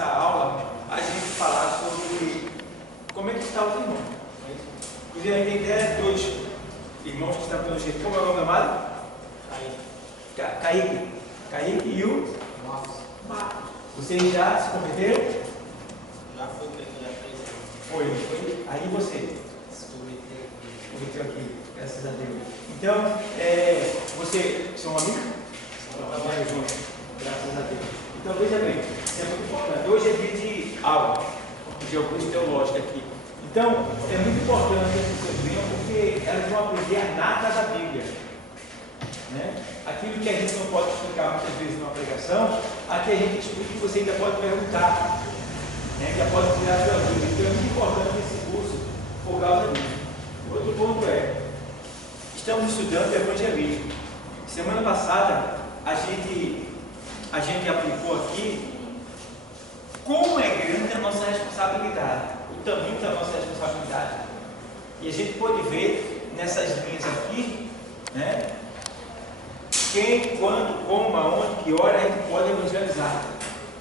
começar a aula, a gente falar sobre como é que estão os irmãos. Inclusive, a gente tem até dois irmãos que estão pelo jeito. Como é o nome amado? Kaique. Kaique e o Marcos. Vocês já se converteram? Já foi já fez. Foi. Aí você? Se converteu. Aqui, graças a Deus. Então, você são amigos? Graças a Deus. Então, veja bem, isso é muito importante. Hoje é dia de aula, de alguns teológicos aqui. Então, é muito importante que as pessoas venham, porque elas vão aprender a nata da Bíblia. Né? Aquilo que a gente não pode explicar muitas vezes numa pregação, aqui a gente explica e você ainda pode perguntar, né? Ainda pode tirar a sua dúvida. Então, é muito importante esse curso por causa disso. Outro ponto estamos estudando evangelismo. Semana passada, a gente aplicou aqui como é grande a nossa responsabilidade, o tamanho da nossa responsabilidade. E a gente pode ver nessas linhas aqui, né? Quem, quando, como, aonde, que hora a gente pode evangelizar,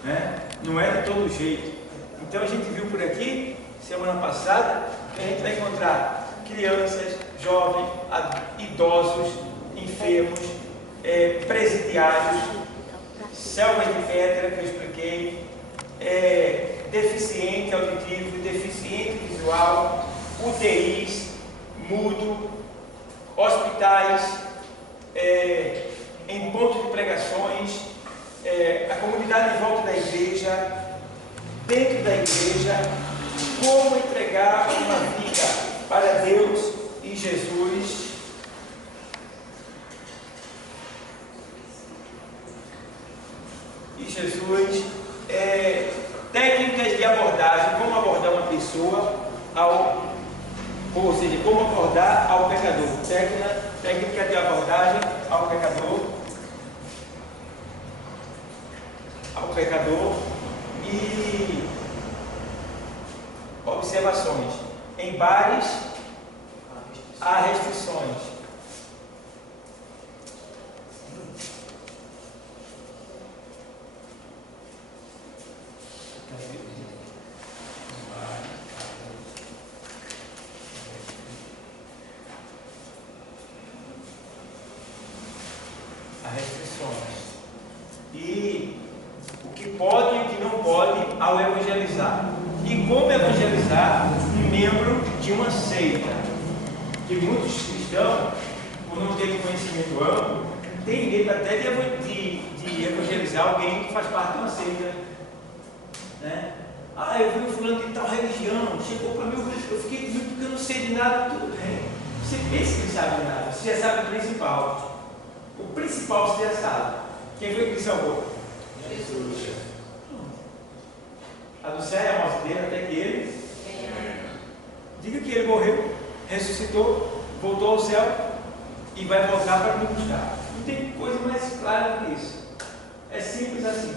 né? Não é de todo jeito. Então a gente viu por aqui, semana passada, que a gente vai encontrar crianças, jovens, idosos, enfermos, presidiários, selvas de pedra, que eu expliquei, deficiente auditivo, deficiente visual, UTIs, mudo, hospitais, em pontos de pregações, a comunidade em volta da igreja, dentro da igreja, como entregar uma vida para Deus e Jesus. Técnicas de abordagem, como abordar uma pessoa ou seja, como abordar ao pecador. Técnica de abordagem ao pecador e observações. Em bares há restrições. Há restrições. E o que pode e o que não pode ao evangelizar. E como evangelizar um membro de uma seita. Que muitos cristãos, por não terem conhecimento amplo, têm medo até de evangelizar alguém que faz parte de uma seita. Né? Eu vi um fulano de tal religião, chegou para mim, eu fiquei comigo porque eu não sei de nada. Tudo bem. Você pensa que não sabe de nada, você já sabe o principal. O principal você já sabe. Quem foi que salvou? Jesus. A do céu é a morte dele, até que ele diga que ele morreu, ressuscitou, voltou ao céu e vai voltar para nos buscar. Não tem coisa mais clara do que isso. É simples assim.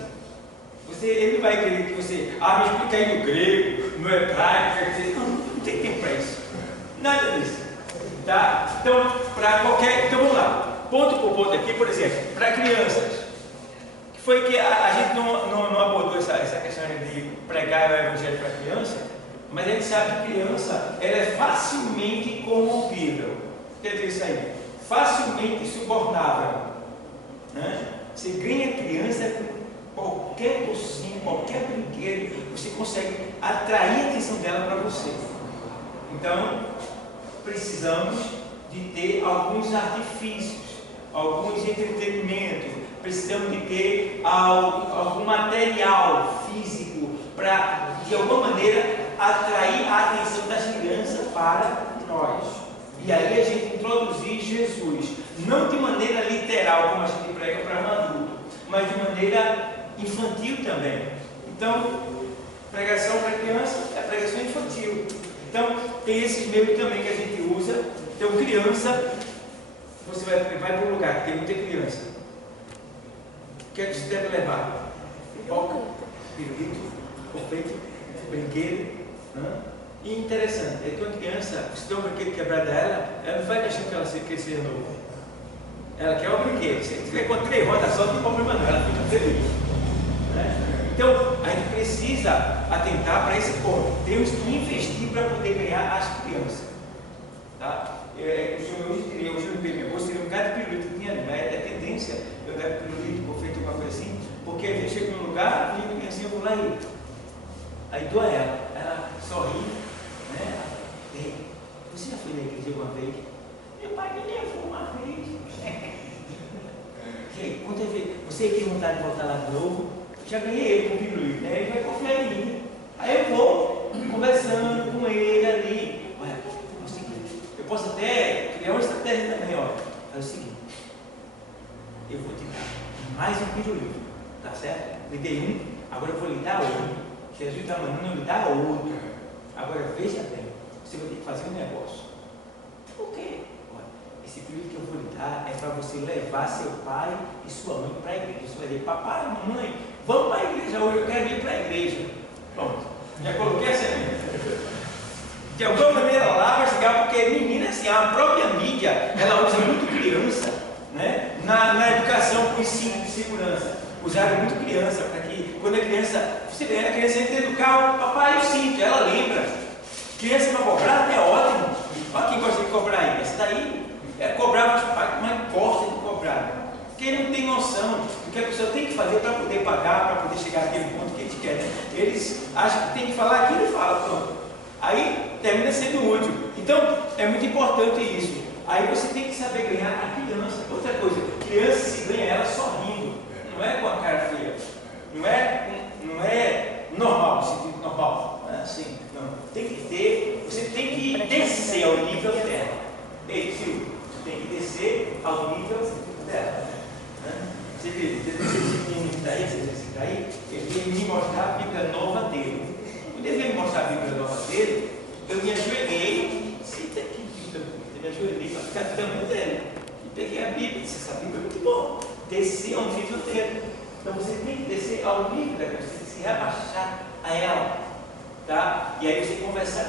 Ele não vai querer que você me explica aí no grego, no hebraico, não tem tempo para isso. Nada disso. Tá? Então, então vamos lá. Ponto por ponto aqui, por exemplo, para crianças. Foi que a gente não abordou essa questão de pregar o evangelho para criança, mas a gente sabe que criança ela é facilmente corrompível. Quer dizer isso aí? Facilmente subornável. Né? Você ganha criança com qualquer docinho, qualquer brinquedo, você consegue atrair a atenção dela para você. Então, precisamos de ter alguns artifícios, alguns entretenimentos. Precisamos de ter algum material físico para, de alguma maneira, atrair a atenção das crianças para nós. E aí a gente introduzir Jesus, não de maneira literal, como a gente prega para um adulto, mas de maneira infantil também. Então, pregação para criança é pregação infantil. Então, tem esses meios também que a gente usa. Então, criança, você vai para um lugar que tem muita criança. O que é que você deve levar? Pipoca, pirulito, confeito, brinquedo. E interessante, é que uma criança, se der um brinquedo quebrado dela, ela não vai achar que ela quer ser novo. Ela quer o brinquedo. Se tiver com 3 rodas só, não tem problema não, ela fica feliz. Né? Então, a gente precisa atentar para esse ponto. Temos que investir para poder ganhar as crianças. Tá? Hoje no meu gosto teria um bocado de pirulito que tinha ali, mas é tendência eu dar pirulito ou feito alguma coisa assim, porque às vezes chego num lugar, vi uma criancinha, eu vou lá e aí dou a ela sorri, né? Ei, você já foi na igreja alguma vez? Meu pai me levou uma vez. Quantas vezes você tem vontade de voltar lá de novo? Já ganhei ele com o pirulito, né? Ele vai confiar em mim. Aí eu vou conversando com ele ali. Olha, é o seguinte, eu posso até criar uma estratégia também, ó. É o seguinte, eu vou te dar mais um pirulito, tá certo? Me dei um, agora eu vou lhe dar outro. Jesus está mandando lhe dar outro. Agora veja bem, você vai ter que fazer um negócio. Por quê? Olha, esse pirulito que eu vou lhe dar é para você levar seu pai e sua mãe para a igreja. Você vai dizer, papai, mamãe, vamos para a igreja hoje, eu quero ir para a igreja. Pronto, já coloquei essa semente. De alguma maneira lá vai chegar, porque menina, assim, a própria mídia, ela usa muito criança, né? Na educação, com ensino de segurança. Usaram muito criança, para que quando a criança, você vê, a criança entra do carro, papai, eu sinto, ela lembra. Criança para cobrar até ótimo. Olha quem gosta de cobrar aí, essa daí é cobrar, mas gosta de cobrar. Porque ele não tem noção do que a pessoa tem que fazer para poder pagar, para poder chegar àquele ponto que a gente quer. Né? Eles acham que tem que falar aquilo e fala, pronto. Aí termina sendo útil. Então é muito importante isso. Aí você tem que saber ganhar a criança. Outra coisa, criança se ganha ela sorrindo, não é com a cara feia, não é normal, no sentido normal, não é assim, não. Tem que ter, você tem que descer ao nível dela. Ei, filho, você tem que descer ao nível dela. Né? Você vê, esse menino daí, ele ia me mostrar a Bíblia nova dele. Quando ele veio me mostrar a Bíblia nova dele, eu me ajoelhei, senta aqui, eu me ajoelhei para ficar do tamanho dele. E peguei a Bíblia e disse, essa Bíblia é muito boa. Desci ao nível dele. Então você tem que descer ao nível dela, você tem que se rebaixar a ela. Tá? E aí você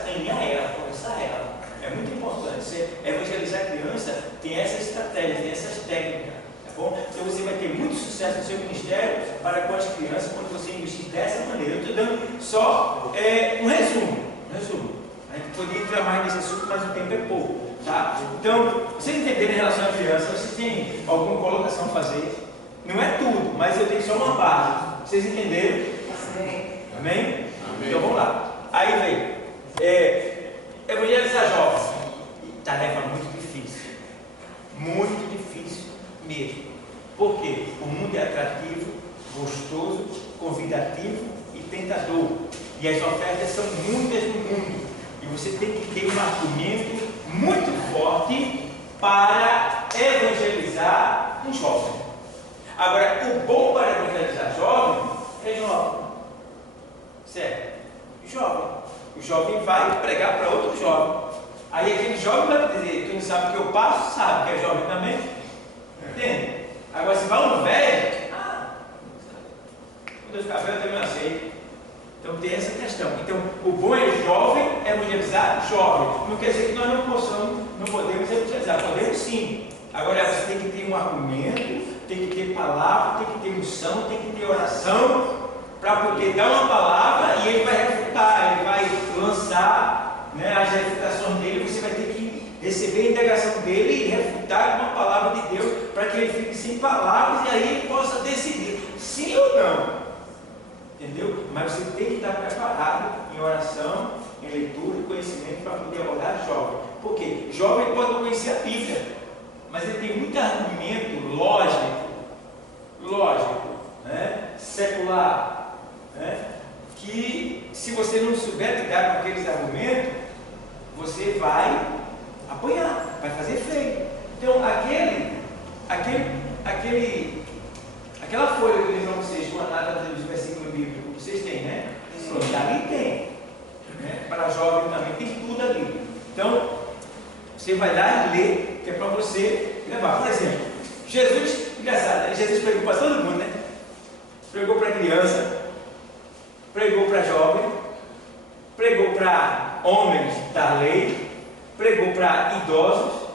ganhar ela, conversar ela. É muito importante. Você evangelizar a criança, tem essa estratégia, tem essas técnicas. Tá bom? Então você vai ter muito sucesso no seu ministério para com as crianças quando você investir dessa maneira. Eu estou dando só um resumo. A gente poderia entrar mais nesse assunto, mas o tempo é pouco. Tá? Então, vocês entenderem em relação à criança, vocês têm alguma colocação a fazer? Não é tudo, mas eu tenho só uma base. Vocês entenderam? Amém? Amém? Então vamos lá. Aí vem evangelizar jovens. Tarefa muito difícil. Muito difícil mesmo. Por quê? O mundo é atrativo, gostoso, convidativo e tentador. E as ofertas são muitas no mundo. E você tem que ter um argumento muito forte para evangelizar um jovem. Agora, o bom para evangelizar jovem é jovem. Certo? Jovem. O jovem vai pregar para outro jovem. Aí aquele jovem vai dizer, quem sabe o que eu passo, sabe que é jovem também. Entende? Agora, se vai um velho, com Deus cabelo eu também não aceito. Então tem essa questão. Então, o bom é jovem, evangelizar jovem. Não quer dizer que nós não podemos evangelizar. Podemos sim. Agora, você tem que ter um argumento, tem que ter palavra, tem que ter unção, tem que ter oração, para poder dar uma palavra e ele vai refutar, ele vai lançar, né, as refutações dele. Você vai ter que receber a indagação dele e refutar uma palavra de Deus, para que ele fique sem palavras e aí ele possa decidir sim ou não. Entendeu? Mas você tem que estar preparado em oração, em leitura e conhecimento para poder abordar jovem. Por quê? Jovem pode não conhecer a Bíblia, mas ele tem muito argumento lógico, né? Secular, né? Que se você não souber lidar com aqueles argumentos, você vai apanhar, vai fazer feio. Então aquela folha que eu dei para vocês, com a nata dos versículos bíblicos, vocês têm, né? Pronto, ali tem. Né? Para jovem também tem tudo ali. Então, você vai lá e lê, que é para você levar. Por exemplo, Jesus, engraçado, Jesus pregou para todo mundo, né? Pregou para criança, pregou para jovem, pregou para homens da lei, pregou para idosos,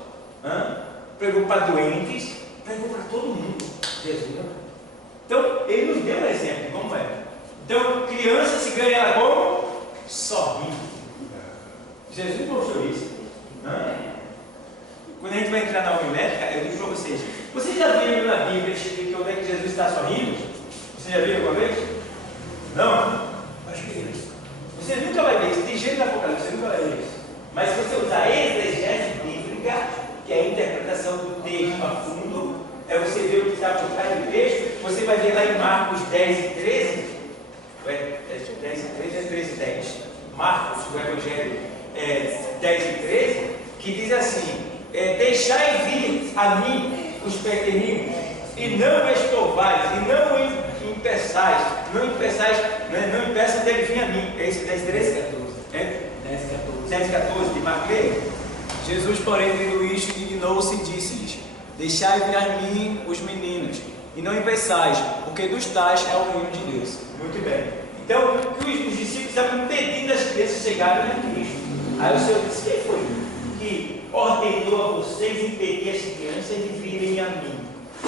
pregou para doentes, pregou para todo mundo. Jesus, né? Então, ele nos deu um exemplo, como é? Então, criança se ganha ela como? Sorrindo. Jesus mostrou isso. Quando a gente vai entrar na homilética, eu digo para vocês já viram na Bíblia que onde é que Jesus está sorrindo? Vocês já viram alguma vez? Não? Acho que é isso. Você nunca vai ver isso. Tem jeito na Apocalipse, você nunca vai ver isso. Mas se você usar a exegese bíblica, que é a interpretação do texto a fundo, é você ver o que está por trás do texto, você vai ver lá em Marcos 10 e 13, 10 e 13 é 13 e 10, Marcos, o Evangelho 10 e 13, que diz assim, deixai vir a mim os pequeninos, e não estorvais, e não impeçais, não impeçam dele vir a mim. É esse 10 e 13? 10 e 14 de Marcos. Jesus, porém, vendo isto, indignou-se e disse-lhes: deixai vir a mim os meninos, e não impeçais, porque dos tais é o reino de Deus. Muito bem. Então, os discípulos estavam impedindo as crianças chegarem a Cristo. Aí o Senhor disse: quem foi que ordenou a vocês impedir as crianças de virem a mim?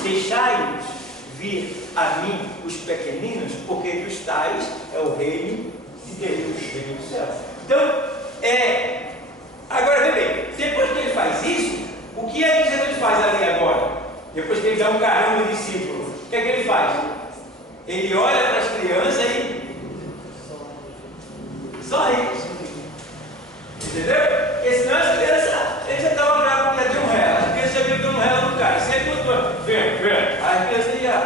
Deixai-os vir a mim os pequeninos, porque dos tais é o reino de Deus, o reino do céu. Então, agora vê bem, depois que ele faz isso, o que é que Jesus faz ali agora? Depois que ele dá um carão no discípulo, o que é que ele faz? Ele olha para as crianças e sorri. Entendeu? Porque senão as crianças, ele já estava bravo porque já tem um réu. As crianças já viram que tem um réu no cara. Sempre quando vem. As crianças já.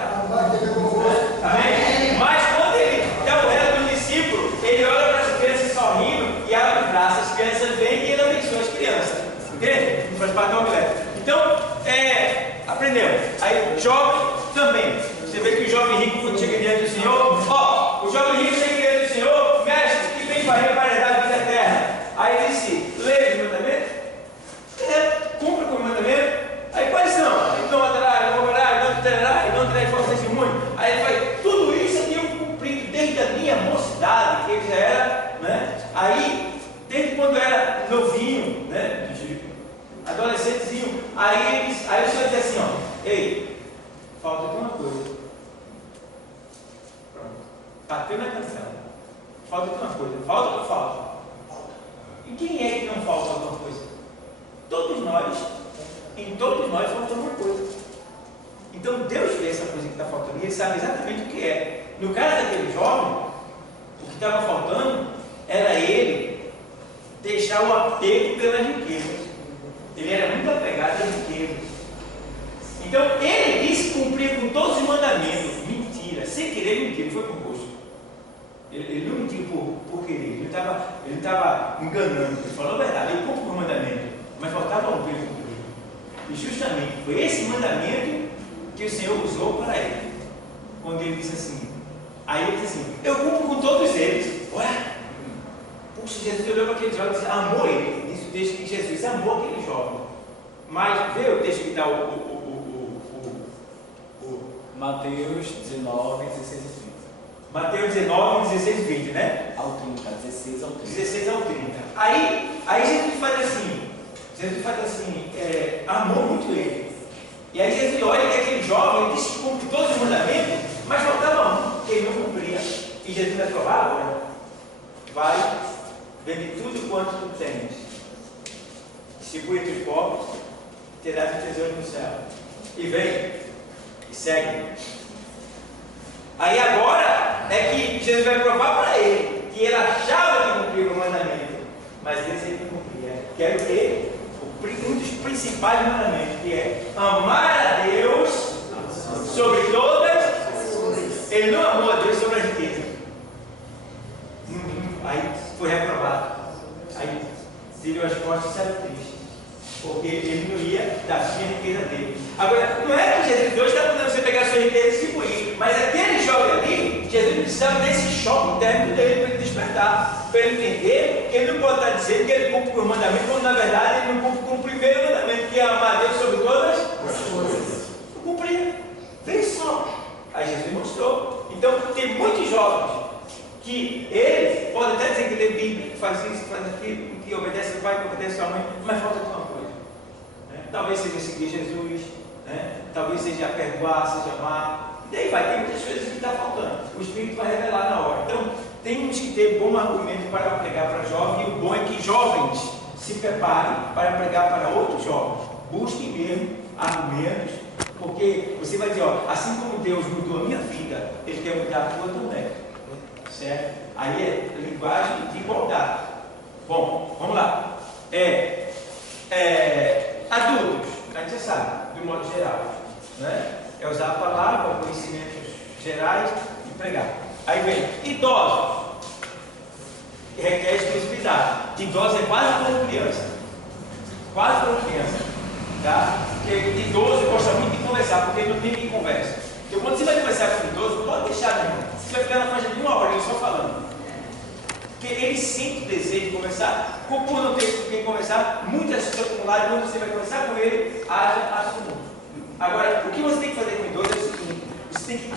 Amém? Mas quando ele dá o réu no discípulo, ele olha para as crianças sorrindo e abre o braço. As crianças vêm e ele abençoa as crianças. Entende? Faz parte da mulher. Então, aprendeu. Aí, jovem também. Você vê que o jovem rico, quando chega diante do Senhor, o jovem rico chega diante do Senhor, mestre, que vem para a herdade da vida eterna. Aí ele disse: leia os mandamentos, cumpra com o mandamento. Aí quais são? Não matará, não roubará, não adulterará, não terá falso testemunho. Aí ele vai: tudo isso eu tenho cumprido desde a minha mocidade, que ele já era, né? Aí, desde quando era novinho, né? Adolescentezinho. Aí o Senhor diz assim: ei, falta aqui uma coisa. Pronto. Bateu na cancela. Falta aqui uma coisa. Falta ou não falta? E quem é que não falta alguma coisa? Todos nós. Em todos nós falta alguma coisa. Então Deus vê essa coisa que está faltando e Ele sabe exatamente o que é. No caso daquele jovem, o que estava faltando era ele deixar o apego pelas riquezas. Ele era muito apegado às riquezas. Então ele disse cumprir com todos os mandamentos. Mentira, sem querer mentir, não foi por gosto. Ele não mentiu por querer, ele não estava enganando, ele falou a verdade, ele cumpriu o mandamento, mas faltava um para ele cumprir. E justamente foi esse mandamento que o Senhor usou para ele, quando ele disse assim. Aí ele disse assim: eu cumpro com todos eles. Ué? Puxa, Jesus olhou para aquele jovem e disse: amou ele. Diz o texto que Jesus amou aquele jovem. Mas vê o texto que dá Mateus 19, 16 e 30. Mateus 19, 16 e 20, né? Ao 30, 16 ao 30. 16 ao 30. Aí Jesus faz assim, amou muito ele. E aí Jesus olha que aquele jovem, ele disse que cumpre todos os mandamentos, mas faltava um, que ele não cumpria. E Jesus vai falar: olha, vai, vende tudo quanto tu tens, distribui entre os pobres, terás um tesouro no céu. E vem, e segue. Aí agora é que Jesus vai provar para ele que ele achava que cumpria o mandamento, mas esse ele não cumpria. Que era o quê? Um dos principais mandamentos, que é amar a Deus sobre todas as coisas. Ele não amou a Deus sobre a riqueza. Aí foi reprovado. Aí tirou as costas e saiu triste, porque ele não ia dar a sua riqueza dele. Agora, não é que Jesus Deus está mandando você pegar a sua riqueza e distribuir, mas aquele jovem ali, Jesus precisava desse choque interno dele para ele despertar, para ele entender que ele não pode estar dizendo que ele cumpre o mandamento, quando na verdade ele não cumpre com o primeiro mandamento, que é amar a Deus sobre todas as coisas. Não cumpria. Vê só. Aí Jesus mostrou. Então, tem muitos jovens que eles podem até dizer que lê Bíblia, que faz isso, que faz aquilo, que obedece ao pai, que obedece à mãe, mas falta aqui uma coisa. Talvez seja seguir Jesus, talvez seja perdoar, seja amar. E aí vai ter muitas coisas que estão faltando. O Espírito vai revelar na hora. Então, temos que ter bom argumento para pregar para jovens. E o bom é que jovens se preparem para pregar para outros jovens. Busquem mesmo argumentos, porque você vai dizer, ó, assim como Deus mudou a minha vida, Ele quer mudar a tua também. Certo? Aí é linguagem de igualdade. Bom, vamos lá. Adultos, a gente já sabe, de modo geral, né? É usar a palavra, conhecimentos gerais e pregar. Aí vem idosos, que requer exclusividade. Idosos é quase como criança. Quase como criança. Tá? Porque idoso gosta muito de conversar, porque não tem ninguém conversa. Então quando você vai conversar com o idoso, não pode deixar, meu irmão. Você vai ficar na faixa de 1 hora, ele só falando. Porque ele sente o desejo de conversar, por não ter com quem conversar, muitas coisas acumuladas, quando você vai conversar com ele, haja assunto. Agora, o que você tem que fazer com o idoso é o seguinte: você tem que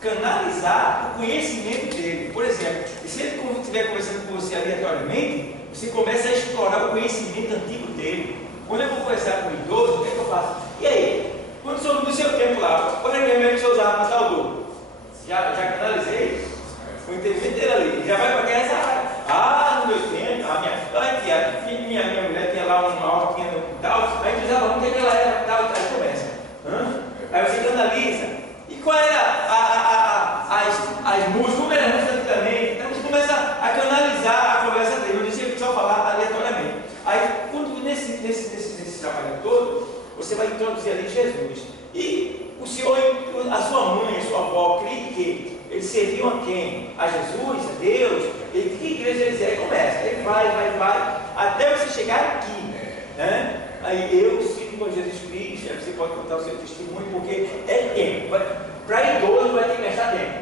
canalizar o conhecimento dele. Por exemplo, se ele estiver conversando com você aleatoriamente, você começa a explorar o conhecimento antigo dele. Quando eu vou conversar com o idoso, o que é que eu faço? E aí? Quando sou no seu tempo lá, qual é que é que você usava para tal dor? Já canalizei o entendimento dele ali. Já vai para essa área. No meu tempo, minha mulher tinha lá uma hortinha no quintal, a gente usava muito aquela era tal, aí começa. Aí você canaliza. E qual era as músicas? Como era a música antigamente? Então você começa a canalizar a conversa dele. Eu disse só falar aleatoriamente. Aí, quando nesse trabalho todo, você vai introduzir ali Jesus. E o senhor, a sua mãe, a sua avó, creem que eles serviam a quem? A Jesus, a Deus? E que igreja eles eram? Começa. Ele vai, até você chegar aqui. Né? Aí eu sigo com Jesus Cristo. Aí você pode contar o seu testemunho, porque é tempo. Para idoso vai ter que gastar tempo.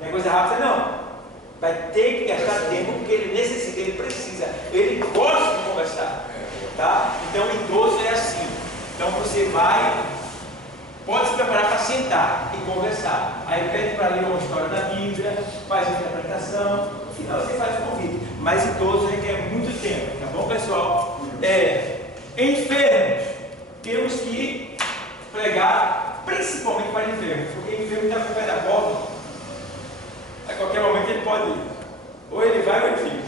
Não é coisa rápida, não. Vai ter que gastar tempo, porque ele necessita, ele precisa, ele gosta de conversar. Tá? Então, idoso é assim. Então, você pode se preparar para sentar e conversar. Aí pede para ler uma história da Bíblia, faz a interpretação, no final você faz o convite. Mas idoso requer muito tempo, tá bom, pessoal? Enfermos, temos que pregar principalmente para enfermos, porque enfermo está com o pé da porta. A qualquer momento ele pode ir. Ou ele vai ou ele fica.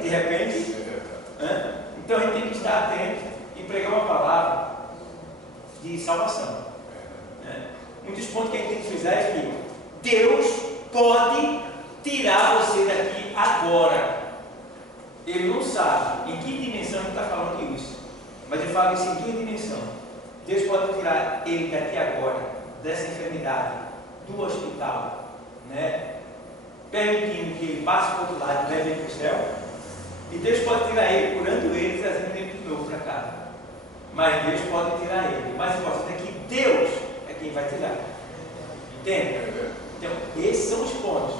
De repente. Então a gente tem que estar atento e pregar uma palavra de salvação. Um dos pontos que a gente tem que frisar é que Deus pode tirar você daqui agora. Ele não sabe em que dimensão ele está falando isso. Mas ele fala isso em que dimensão? Deus pode tirar ele daqui agora, dessa enfermidade, do hospital. Permitindo que ele passe para o outro lado e leve ele para o céu, e Deus pode tirar ele, curando ele, trazendo ele de novo para cá. Mas Deus pode tirar ele. O mais importante é que Deus é quem vai tirar. Entende? Então, esses são os pontos.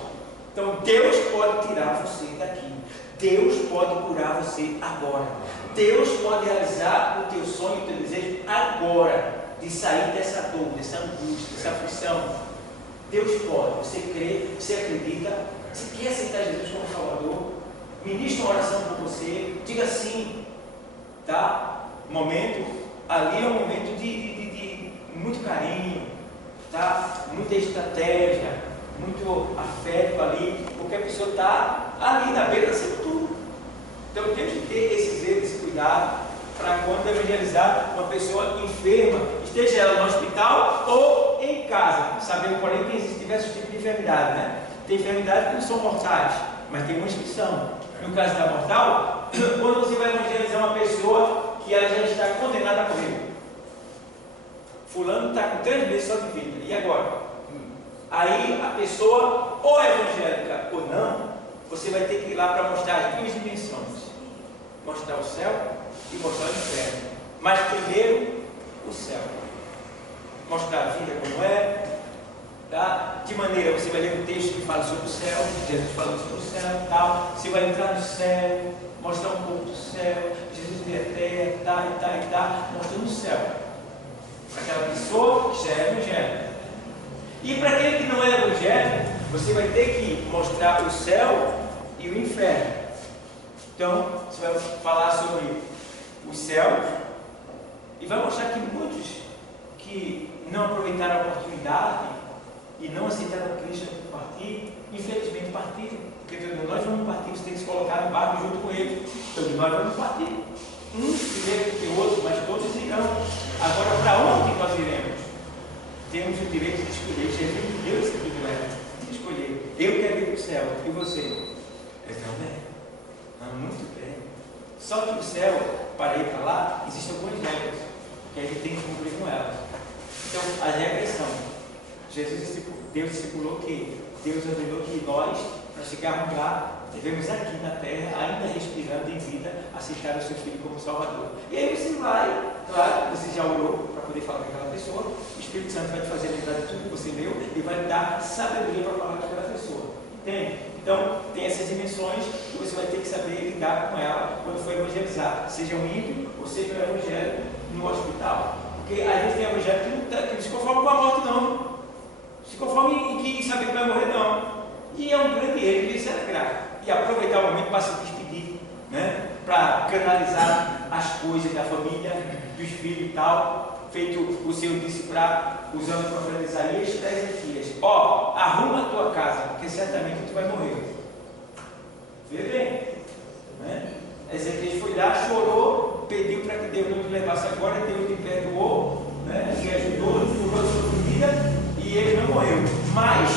Então, Deus pode tirar você daqui. Deus pode curar você agora. Deus pode realizar o teu sonho, o teu desejo agora, de sair dessa dor, dessa angústia, dessa aflição. Deus pode, você crê, você acredita, você quer aceitar Jesus como Salvador, ministre uma oração por você, diga sim, tá? Ali é um momento de muito carinho, tá? Muita estratégia, muito afeto ali, porque a pessoa está ali na beira da sepultura. Então temos que ter esse zelo, esse cuidado, para quando evangelizar uma pessoa enferma, esteja ela no hospital ou em casa, sabendo, porém, que existem diversos tipos de enfermidade, né? Tem enfermidades que não são mortais, mas tem umas que são. No caso da mortal, quando você vai evangelizar uma pessoa que ela já está condenada a morrer, fulano está com 3 meses só de vida, e agora? Aí a pessoa, ou é evangélica ou não, você vai ter que ir lá para mostrar as 2 dimensões, mostrar o céu e mostrar o inferno, mas primeiro o céu, mostrar a vida como é, tá? De maneira, você vai ler um texto que fala sobre o céu, Jesus falando sobre o céu, tal. Você vai entrar no céu, mostrar um pouco do céu, Jesus veio a terra, mostrando o céu, para aquela pessoa que já é evangélica. E para aquele que não é evangélico, você vai ter que mostrar o céu e o inferno. Então, você vai falar sobre os céus e vai mostrar que muitos que não aproveitaram a oportunidade e não aceitaram Cristo partir, infelizmente partiram. Porque todos nós vamos partir, você tem que se colocar no barco junto com ele. Todos nós vamos partir. Uns primeiro que o outro, mas todos irão. Agora, para onde nós iremos? Temos o direito de escolher. Jesus deu esse privilégio de escolher. Eu quero ir para o céu. E você? Eu também. Muito bem. Só que o céu, para ir para lá, existem algumas regras que a gente tem que cumprir com elas. Então, as regras são: Deus estipulou que Deus ordenou que nós, para chegarmos lá, devemos aqui na terra, ainda respirando em vida, aceitar o seu Filho como Salvador. E aí você vai, claro, você já orou para poder falar com aquela pessoa, o Espírito Santo vai te fazer lembrar de tudo que você leu e vai te dar sabedoria para falar com aquela pessoa. Entende? Então, tem essas dimensões que você vai ter que saber lidar com ela quando for evangelizar, seja um ímpio ou seja um evangelho no hospital. Porque às vezes tem evangelho que não se conforma com a morte, não. Se conforma em que saber que vai morrer, não. E é um grande erro de se alegrar. E aproveitar o momento para se despedir, né? Para canalizar as coisas da família, dos filhos e tal. Feito o Senhor disse para, usando o profeta Isaías, para Ezequias: ó, arruma a tua casa, porque certamente tu vai morrer. Vê bem, né? Ezequias foi lá, chorou, pediu para que Deus não te levasse agora, Deus lhe perdoou, né? Lhe ajudou, lhe curou a sua vida e ele não morreu. Mas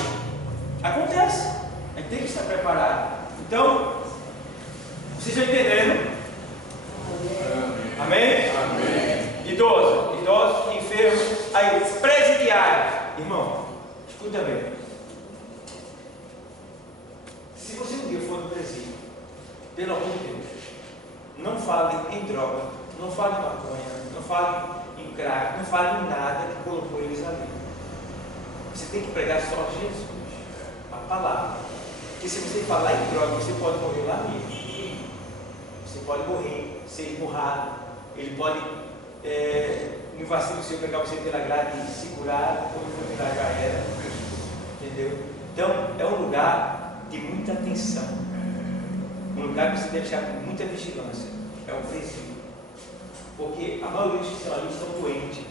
acontece, a gente tem que estar preparado. Então, vocês estão entendendo? Amém? Amém. Idosos, enfermos, aí, presidiários. Irmão, escuta bem. Se você um dia for no presídio, pelo amor de Deus, não fale em droga, não fale em maconha, não fale em crack, não fale em nada que colocou eles ali. Você tem que pregar só Jesus, a palavra. Porque se você falar em droga, você pode morrer lá mesmo. Você pode morrer, ser esmurrado. Ele pode, no vacilo seu, pegar você pela grade e segurar, como enfermidade já era. Entendeu? Então, é um lugar de muita atenção. Um lugar que você deve deixar com muita vigilância. É um presídio. Porque a maioria dos que estão ali estão doentes.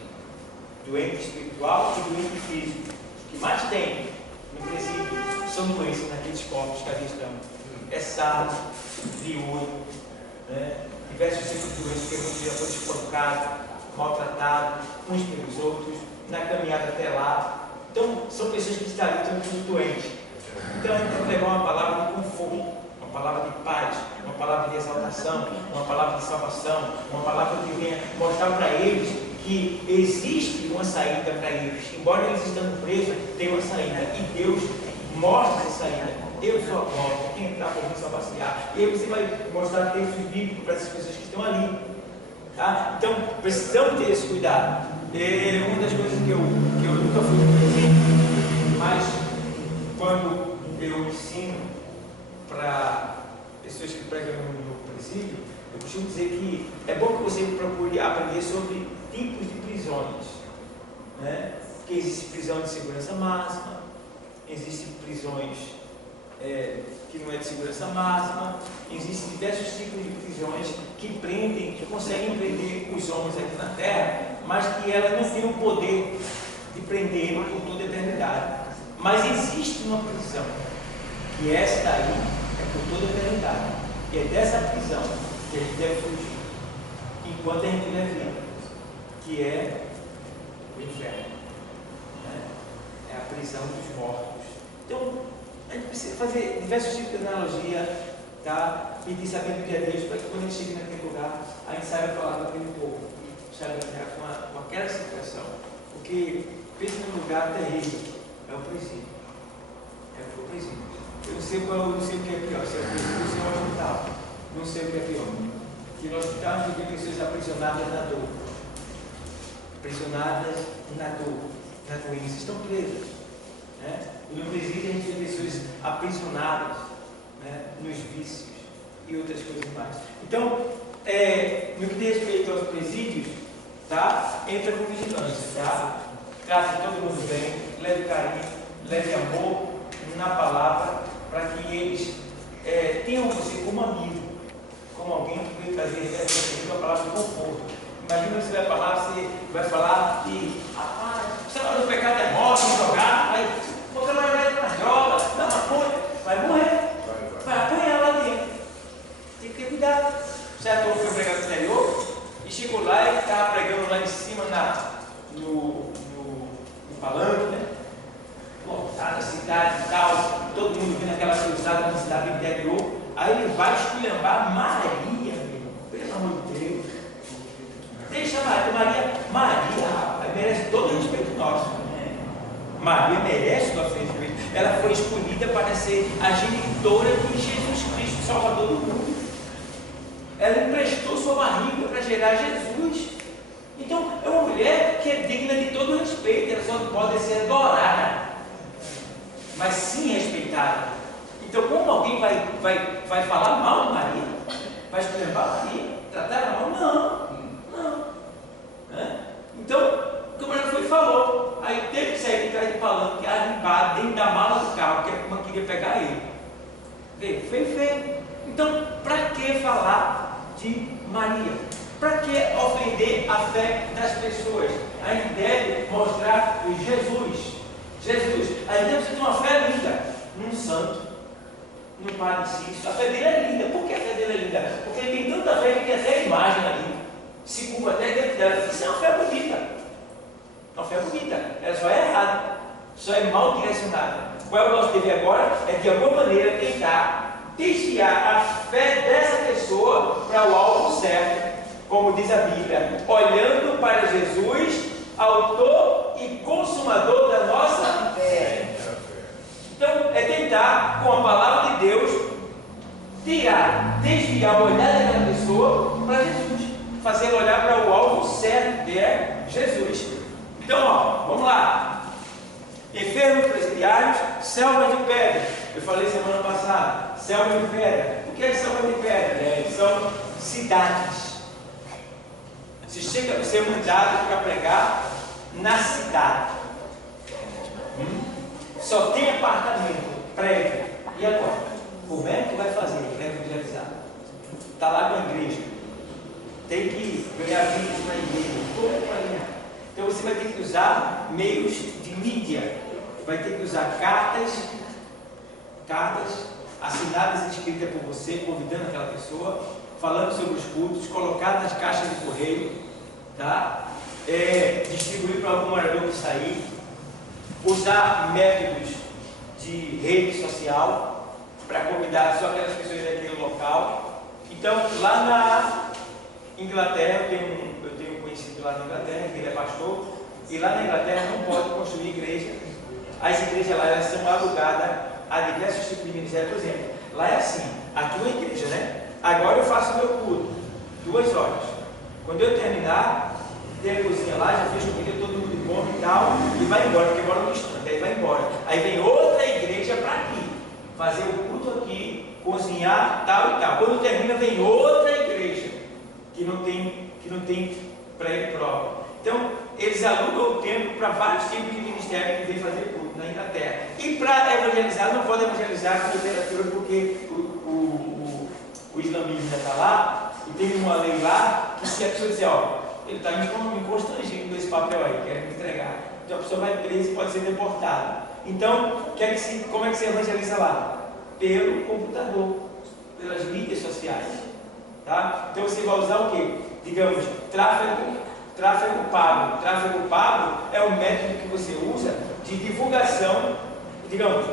Doente espiritual e doente físico. O que mais tem no presídio são doenças naqueles corpos que ali estão. É sarro, crioulo, né? Diversos tipos de doenças que muitos já foram espancados, maltratados, uns pelos outros, na caminhada até lá. Então, são pessoas que estão ali, estão tudo doentes. Então, a gente tem que levar uma palavra de conforto, uma palavra de paz, uma palavra de exaltação, uma palavra de salvação, uma palavra que venha mostrar para eles que existe uma saída para eles. Embora eles estando presos, tem uma saída. E Deus mostra essa saída. Eu sou a porta, quem entrar por mim só passear. E aí você vai mostrar texto bíblico para essas pessoas que estão ali. Tá? Então, precisamos ter esse cuidado. Uma das coisas que eu nunca fui no presídio, mas quando eu ensino para pessoas que pregam no presídio, eu costumo dizer que é bom que você procure aprender sobre tipos de prisões, né? Porque existe prisão de segurança máxima, existem prisões que não é de segurança máxima, existem diversos tipos de prisões que prendem, que conseguem prender os homens aqui na terra, mas que elas não têm o poder de prender por toda a eternidade. Mas existe uma prisão, que essa daí é por toda a eternidade, e é dessa prisão que a gente deve fugir enquanto a gente tiver vida, que é o inferno, né? É a prisão dos mortos. Então, a gente precisa fazer diversos tipos de analogia, tá? Pedir sabedoria a Deus para que quando a gente chegue naquele lugar, a gente saiba falar com aquele povo, saiba lidar com aquela situação. Porque pensa num lugar terrível, é o presídio. É o presídio. Eu não sei o que é pior, se é o presídio ou se é o hospital. Não sei o que é pior. Que no hospital a gente vê pessoas aprisionadas na dor. Aprisionadas na dor, na doença, estão presas. Né? E no presídio a gente vê pessoas aprisionadas, né, nos vícios e outras coisas mais. Então, no que diz respeito aos presídios, tá? Entra com vigilância, tá? Trate todo mundo bem, leve carinho, leve amor na palavra, para que eles tenham você como amigo, como alguém que veio trazer uma palavra de conforto. Imagina você vai falar de cidade e tal, todo mundo vendo aquela cruzada na cidade interior, aí ele vai esculhambar Maria, meu, pelo amor de Deus. Deixa Maria, rapaz, merece todo o respeito nosso. Maria merece nosso respeito. Ela foi escolhida para ser a genitora de Jesus Cristo, Salvador do mundo. Ela emprestou sua barriga para gerar Jesus. Então, é uma mulher que é digna de todo o respeito. Ela só não pode ser adorada, mas sim respeitada. Então, como alguém vai falar mal de Maria? Vai esculhambar Maria? Tratar ela mal? Não. Então, como ela foi e falou, aí teve que sair de trás de palanque, arribar dentro da mala do carro, que a irmã queria pegar ele. Foi feio. Então, para que falar de Maria? Para que ofender a fé das pessoas? A gente deve mostrar Jesus. A gente deve ter uma fé linda num santo, num Padre Cícero. A fé dele é linda. Por que a fé dele é linda? Porque ele tem tanta fé que tem até a imagem ali. Se culpa até dentro dela. Isso é uma fé bonita. Uma fé bonita. Ela só é errada. Só é mal direcionada. Qual é o nosso dever agora? É de alguma maneira tentar desviar a fé dessa pessoa para o alvo certo. Como diz a Bíblia, olhando para Jesus, autor e consumador da nossa fé. Então, é tentar, com a palavra de Deus, desviar o olhar daquela pessoa para Jesus. Fazer olhar para o alvo certo, que é Jesus. Então, vamos lá. Enfermos presidiários, selvas de pedra. Eu falei semana passada, selvas de pedra. O que é selva de pedra? São cidades. Você é mandado para pregar na cidade. Só tem apartamento, prédio. E agora? Como é que vai fazer para evangelizar? Está lá com a igreja. Tem que ganhar vídeos na igreja. Como é que vai ganhar? Então você vai ter que usar meios de mídia. Vai ter que usar cartas assinadas e escritas por você, convidando aquela pessoa, falando sobre os cultos, colocar nas caixas de correio, tá? Distribuir para algum morador que sair, usar métodos de rede social para convidar só aquelas pessoas daquele local. Então, lá na Inglaterra, eu tenho um conhecido lá na Inglaterra, que ele é pastor, e lá na Inglaterra não pode construir igreja. As igrejas lá, elas são alugadas a diversos tipos de ministério. Por exemplo, lá é assim, a tua igreja, né? Agora eu faço o meu culto, 2 horas. Quando eu terminar, tem a cozinha lá, já fiz comida, todo mundo come e tal, e vai embora, porque mora no distante, aí vai embora. Aí vem outra igreja para aqui, fazer o culto aqui, cozinhar, tal e tal. Quando termina, vem outra igreja, que não tem prédio próprio. Então, eles alugam o tempo para vários tipos de ministério que vem fazer culto na Inglaterra. E para evangelizar, não pode evangelizar com literatura, porque o islamismo já está lá, e tem uma lei lá que se a pessoa disser, ele está me constrangindo desse papel aí, quer me entregar. Então a pessoa vai presa e pode ser deportada. Então, como é que se evangeliza lá? Pelo computador, pelas mídias sociais. Tá? Então você vai usar o quê? Digamos, tráfego pago. Tráfego pago é o método que você usa de divulgação. Digamos,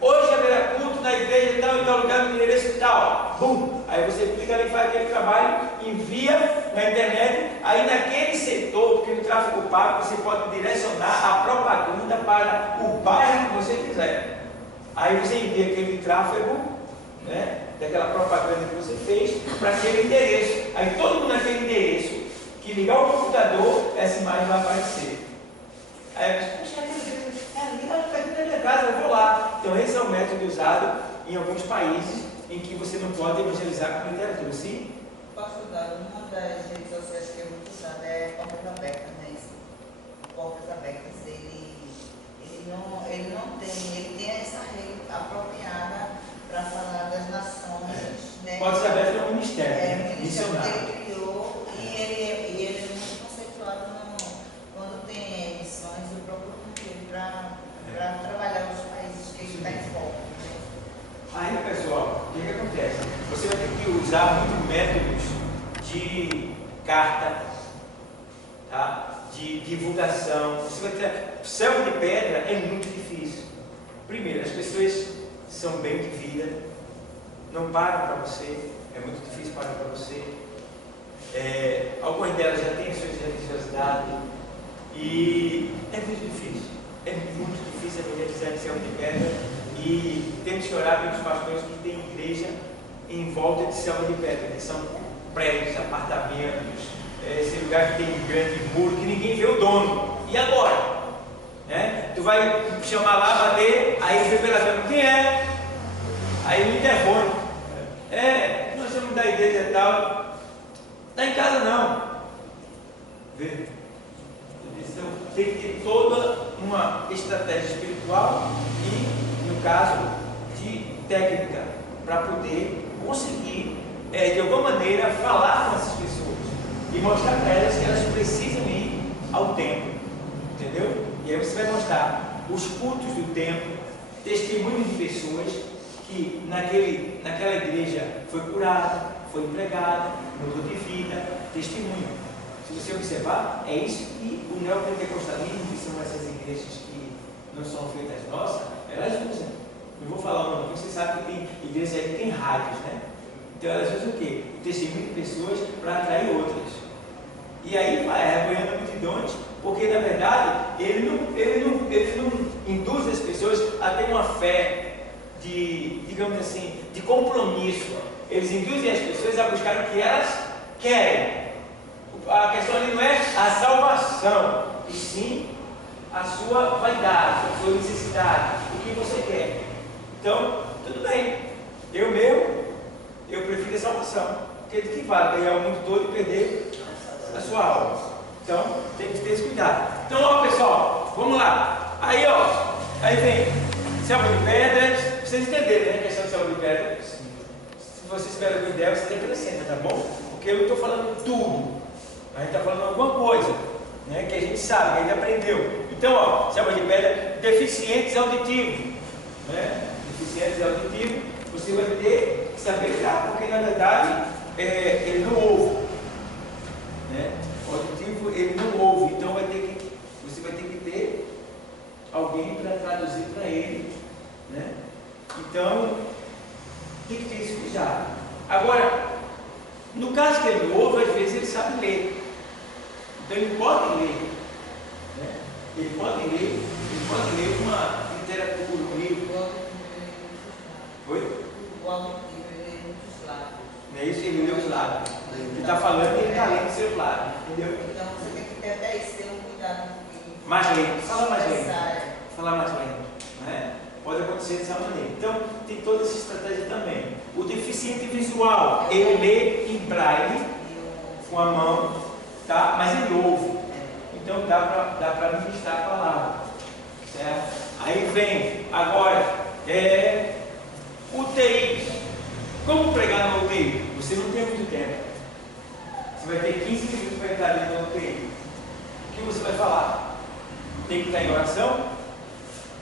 hoje haverá culto na igreja tal e tal lugar, no endereço tal. Bum! Aí você clica ali, faz aquele trabalho, envia na internet. Aí naquele setor, porque no tráfego pago você pode direcionar a propaganda para o bairro que você quiser. Aí você envia aquele tráfego, né, daquela propaganda que você fez para aquele endereço. Aí todo mundo naquele endereço que ligar o computador, essa imagem vai aparecer. Aí a pessoa, ali na casa, eu vou lá. Então esse é o método usado em alguns países em que você não pode evangelizar com literatura. Sim? Posso dar uma das redes sociais que é muito usada é Portas Abertas, né? Portas Abertas, ele tem essa rede apropriada para falar das nações, né? Portas Abertas é um ministério, missionário. Ele criou e ele é muito conceituado quando tem missões do próprio culto para trabalhar os países que ele está em foco. Aí, pessoal, o que acontece? Você vai ter que usar muitos métodos de carta, tá? De divulgação. Você vai ter... Selva de pedra é muito difícil. são bem de vida, não param para você, é muito difícil parar para você. Algumas delas já têm a sua religiosidade e é muito difícil a mulher quiser ser de pedra, e temos que orar pelos pastores que têm igreja em volta de selva de pedra, que são prédios, apartamentos, esse lugar que tem um grande muro que ninguém vê o dono. E agora? Tu vai chamar lá, bater, aí vê pela câmera, quem é? Aí no interfone, nós somos da igreja e tal, está em casa não. Vê? Então tem que ter toda uma estratégia espiritual e, no caso, de técnica, para poder conseguir, de alguma maneira, falar com essas pessoas e mostrar para elas que elas precisam ir ao templo, entendeu? E aí você vai mostrar os cultos do templo, testemunhos de pessoas que naquela igreja foi curada, foi empregada, mudou de vida, testemunho. Se você observar, é isso que o neopentecostalismo, que são essas igrejas que não são feitas nossas, elas usam. Não vou falar o nome, porque você sabe que tem igrejas aí que tem rádios, né? Então elas usam o quê? O testemunho de pessoas para atrair outras. E aí vai arrebanhando multidões, porque na verdade ele não induz as pessoas a ter uma fé digamos assim, de compromisso. Eles induzem as pessoas a buscar o que elas querem. A questão ali não é a salvação, e sim a sua vaidade, a sua necessidade, o que você quer. Então, tudo bem, eu prefiro a salvação, porque de que vale ganhar o mundo todo e perder a sua alma. Então, tem que ter esse cuidado. Então, ó pessoal, vamos lá. Aí vem selva de pedras, vocês entenderem, né, a questão de selva de pedras. Se vocês esperam o ideal, vocês acrescentam, tá bom? Porque eu não estou falando tudo. A gente está falando alguma coisa, né, que a gente sabe, que a gente aprendeu. Então, selva de pedra, deficientes auditivos, né? Deficientes auditivos, você vai ter que saber lidar, porque na verdade ele não ouve, né? O auditivo ele não ouve, então você vai ter que ter alguém para traduzir para ele, né? Então tem que ter esse cuidado. Agora, no caso que ele não ouve, às vezes ele sabe ler. Então ele pode ler, né? Ele pode ler uma literatura, um livro. Oi? O auditivo, ele lê muitos lábios. Não é isso? Ele lê os lábios. Ele está falando e ele está lendo seus lábios, entendeu? Então você tem que ter até isso, ter um cuidado. Mais lento, fala mais lento. Necessário. Falar mais lento, né? Pode acontecer dessa maneira. Então, tem toda essa estratégia também. O deficiente visual, ele lê em braille, com a mão, tá? Mas ele ouve. Então, dá para ministrar a palavra, certo? Aí vem, agora, UTI. Como pregar na UTI? Você não tem muito tempo. Você vai ter 15 minutos para entrar dentro da UTI. O que você vai falar? Tem que estar em oração?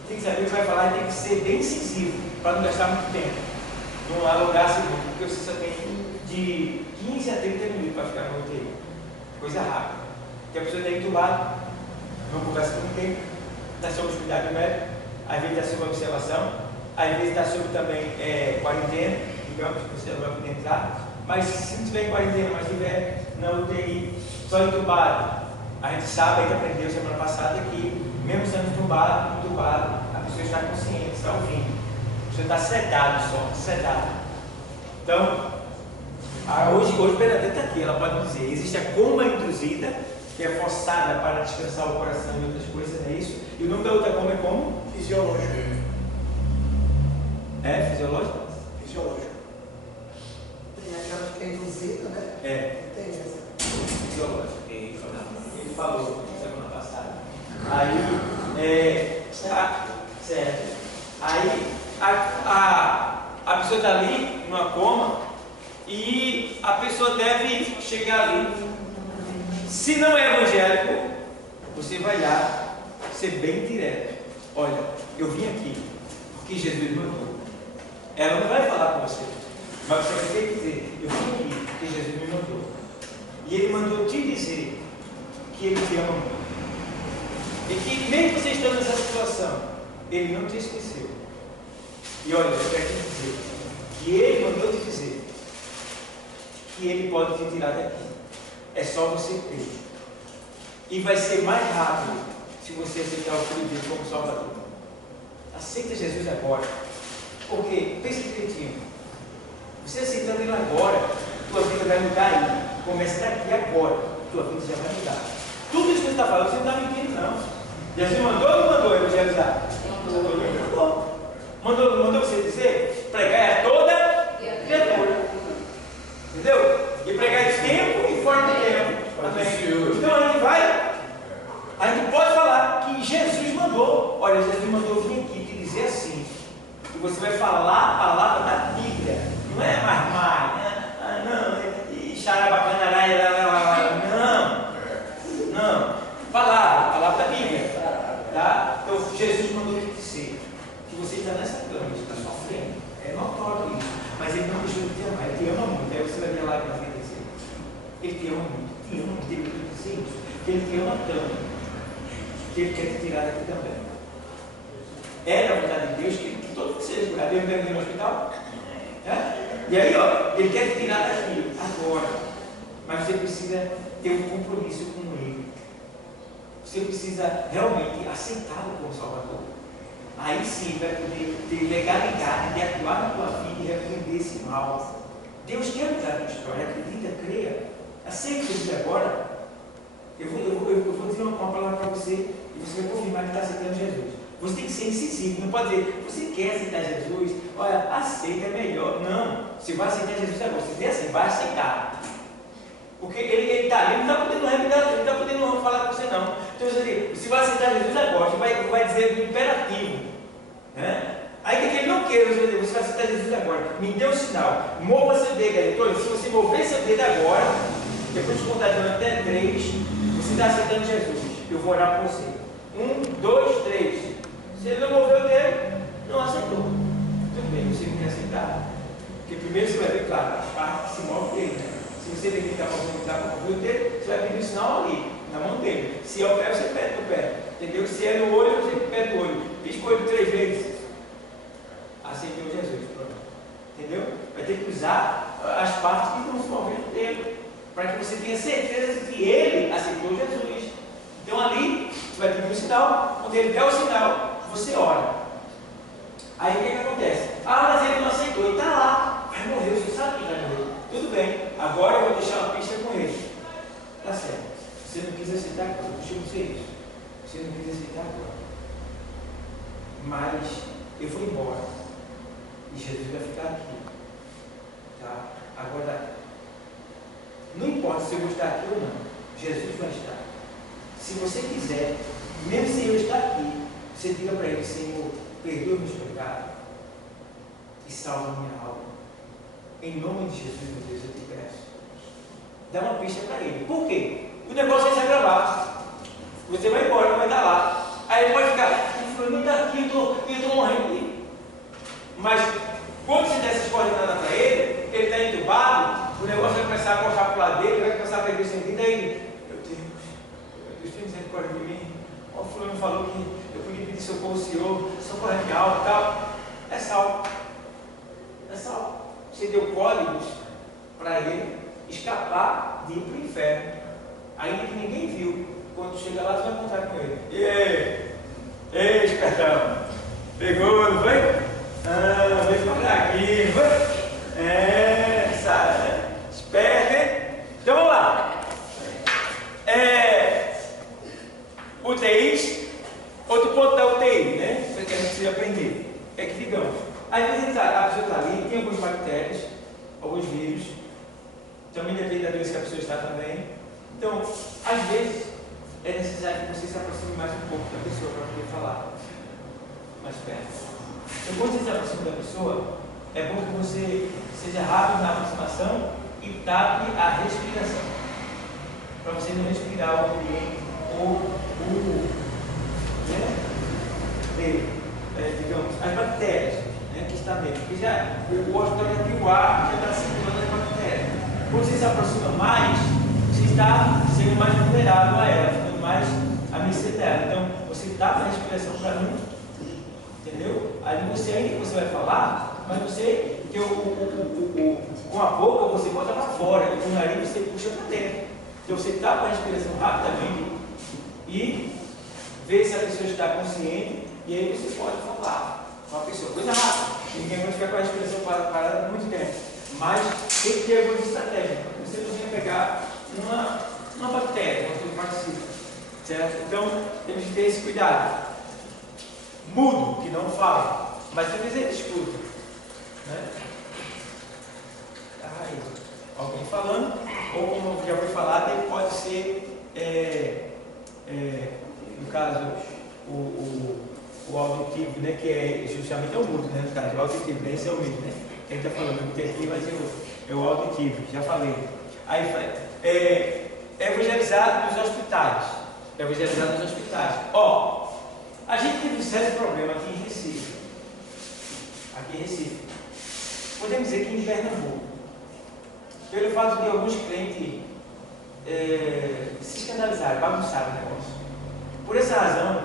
Tem que saber o que vai falar e tem que ser bem incisivo, para não gastar muito tempo. Não alongar-se muito, porque você só tem de 15 a 30 minutos para ficar no UTI. Coisa rápida. Porque a pessoa está entubada, não conversa com ninguém, está sob cuidado médico, às vezes está sob observação, às vezes está sob também quarentena, digamos que você não vai poder entrar. Mas se não tiver em quarentena, mas tiver na UTI, só entubado, a gente sabe, a gente aprendeu semana passada que mesmo sendo entubado, a pessoa está consciente, está ouvindo. A pessoa está sedada só, sedada. Então, hoje Bernadette está aqui, ela pode dizer, existe a coma induzida, que é forçada para descansar o coração e outras coisas, não é isso? E o nome da outra coma é como? Fisiológico. É fisiológico? Fisiológico. Tem aquela que é induzida, né? Tem essa. Fisiológico. Ele falou semana passada. Aí, certo. Aí, a pessoa está ali, numa coma, e a pessoa deve chegar ali. Se não é evangélico, você vai lá ser bem direto. Olha, eu vim aqui porque Jesus me mandou. Ela não vai falar com você, mas você vai ter que dizer, eu vim aqui porque Jesus me mandou. E Ele mandou te dizer que Ele te ama muito. E que mesmo você estando nessa situação, Ele não te esqueceu. E olha, eu quero te dizer que Ele mandou te dizer que Ele pode te tirar daqui. É só você crer. E vai ser mais rápido se você aceitar o Filho de Deus como Salvador. Aceita Jesus agora. Porque, pense direitinho, você aceitando Ele agora, tua vida vai mudar aí. Começa daqui agora, tua vida já vai mudar. Tudo isso que você está falando, você não está mentindo, não. Jesus mandou ou não mandou evangelizar? Mandou você dizer? Pregar a toda criatura. Entendeu? E pregar de tempo e fora de tempo. Amém. Então a gente vai. A gente pode falar que Jesus mandou. Olha, Jesus mandou vir aqui te dizer assim. Que você vai falar a palavra da Bíblia. Não é mais. Não. E xarabacanaraia. Não. Palavra da Bíblia. Tá? Então Jesus mandou te dizer que você está nessa cama, está sofrendo. É notório isso. Mas Ele não deixou de te amar. Ele te ama muito. Aí você vai ver lá que vai dizer. Ele te ama muito. Te ama muito. Ele tem que dizer isso. Porque Ele te ama tanto. Que Ele quer te tirar daqui também. É da vontade de Deus que todos vocês curaram. Ele veio no hospital. É? E aí, ó, Ele quer te tirar daqui agora. Mas você precisa ter um compromisso com Ele. Você precisa realmente aceitá-lo como Salvador. Aí sim vai poder ter legalidade de atuar na tua vida e repreender esse mal. Deus quer mudar a tua história. Acredita, creia. Aceite isso agora. Eu vou dizer uma palavra para você e você vai confirmar que está aceitando Jesus. Você tem que ser incisivo. Não pode dizer, você quer aceitar Jesus? Olha, aceita, é melhor. Não. Você vai aceitar Jesus agora. Você diz assim, vai aceitar. Porque ele não está podendo revidar, ele não está podendo falar com você não. Então você vai aceitar Jesus agora, você vai dizer do imperativo. Né? Aí que ele não quer, você vai aceitar Jesus agora. Me dê um sinal. Mova seu dedo aí. Então, se você mover seu dedo agora, depois de contar de até 3, você está aceitando Jesus. Eu vou orar por você. 1, 2, 3. Se ele não moveu o dedo, não aceitou. Tudo bem, você não quer aceitar. Porque primeiro você vai ver, claro, a parte que se move dele. Né? Se você vê que ele está movendo o dedo, você vai pedir o sinal ali, na mão dele. Se é o pé, você pede o pé. Entendeu? Se é no olho, você pede o olho. Pisca o olho 3 vezes. Aceitou Jesus. Pronto. Entendeu? Vai ter que usar as partes que estão se movendo dele. Para que você tenha certeza de que ele aceitou Jesus. Então ali, você vai pedir o sinal. Quando ele der o sinal, você ora. Aí o que acontece? Ah, mas ele não aceitou. Ele está lá. Vai morrer, você sabe que vai morrer. Tudo bem, agora eu vou deixar uma pista com ele. Tá certo. Você não quis aceitar agora, deixa eu dizer isso. Você não quis aceitar agora. Mas eu vou embora. E Jesus vai ficar aqui. Tá? Agora, não importa se eu vou estar aqui ou não, Jesus vai estar. Se você quiser, mesmo sem eu estar aqui, você diga para ele, Senhor, perdoa meus pecados e salva minha alma. Em nome de Jesus, meu Deus, eu te peço. Dá uma pista para ele. Por quê? O negócio vai ser gravado. Você vai embora, não vai estar lá. Aí ele pode ficar, ele não está aqui, eu estou morrendo. Mas quando você der essas coordenadas para ele está entubado, o negócio vai começar a cortar para o lado dele, vai começar a perder o sentido. Aí, meu Deus, tem misericórdia de mim. O fulano falou que eu podia pedir socorro ao Senhor, socorro de alma e tal. É salvo. É salvo. Você deu códigos para ele escapar de ir para o inferno. Ainda que ninguém viu. Quando chega lá, você vai encontrar com ele. E aí? Ei, espertão. Pegou, não foi? Ah, veio para aqui, não foi? Sabe? Esperto, hein? Então vamos lá. UTIs. Outro ponto da UTI, né? Que a gente precisa aprender. É que, digamos, às vezes a pessoa está ali, tem algumas bactérias, alguns vírus, também depende da doença que a pessoa está também. Então, às vezes, é necessário que você se aproxime mais um pouco da pessoa para poder falar mais perto. Então, quando você se aproxima da pessoa, é bom que você seja rápido na aproximação e tape a respiração, para você não respirar o ambiente ou digamos, as bactérias, né, que está dentro. Porque o hospital já tem o ar que já está circulando as bactérias. Quando você se aproxima mais, você está sendo mais vulnerável a ela, ficando mais à mercê dela. Então, você tapa a respiração para não Entendeu? Aí você ainda que você vai falar, mas você, que com a boca você bota para fora, e com o nariz você puxa para dentro. Então você tapa a respiração rapidamente e vê se a pessoa está consciente, e aí você pode falar com a pessoa. Coisa rápida, ninguém vai ficar com a respiração parada muito tempo. Mas tem que ter alguma estratégia. Você não vai pegar uma bactéria, uma coisa participa. Certo? Então, temos que ter esse cuidado. Mudo, que não fala, mas às vezes ele escuta. Né? Alguém falando, ou como já foi falado, ele pode ser, no caso, o auditivo, né, que é justamente o mudo, né, no caso, o auditivo, né, esse é o mudo, né? Quem está falando, não tem aqui, mas é o auditivo, já falei. Aí, evangelizado nos hospitais. Evangelizado nos hospitais. Ó, a gente teve um sério problema aqui em Recife. Podemos dizer que em Pernambuco, pelo fato de alguns crentes se escandalizarem, bagunçarem o negócio. Por essa razão,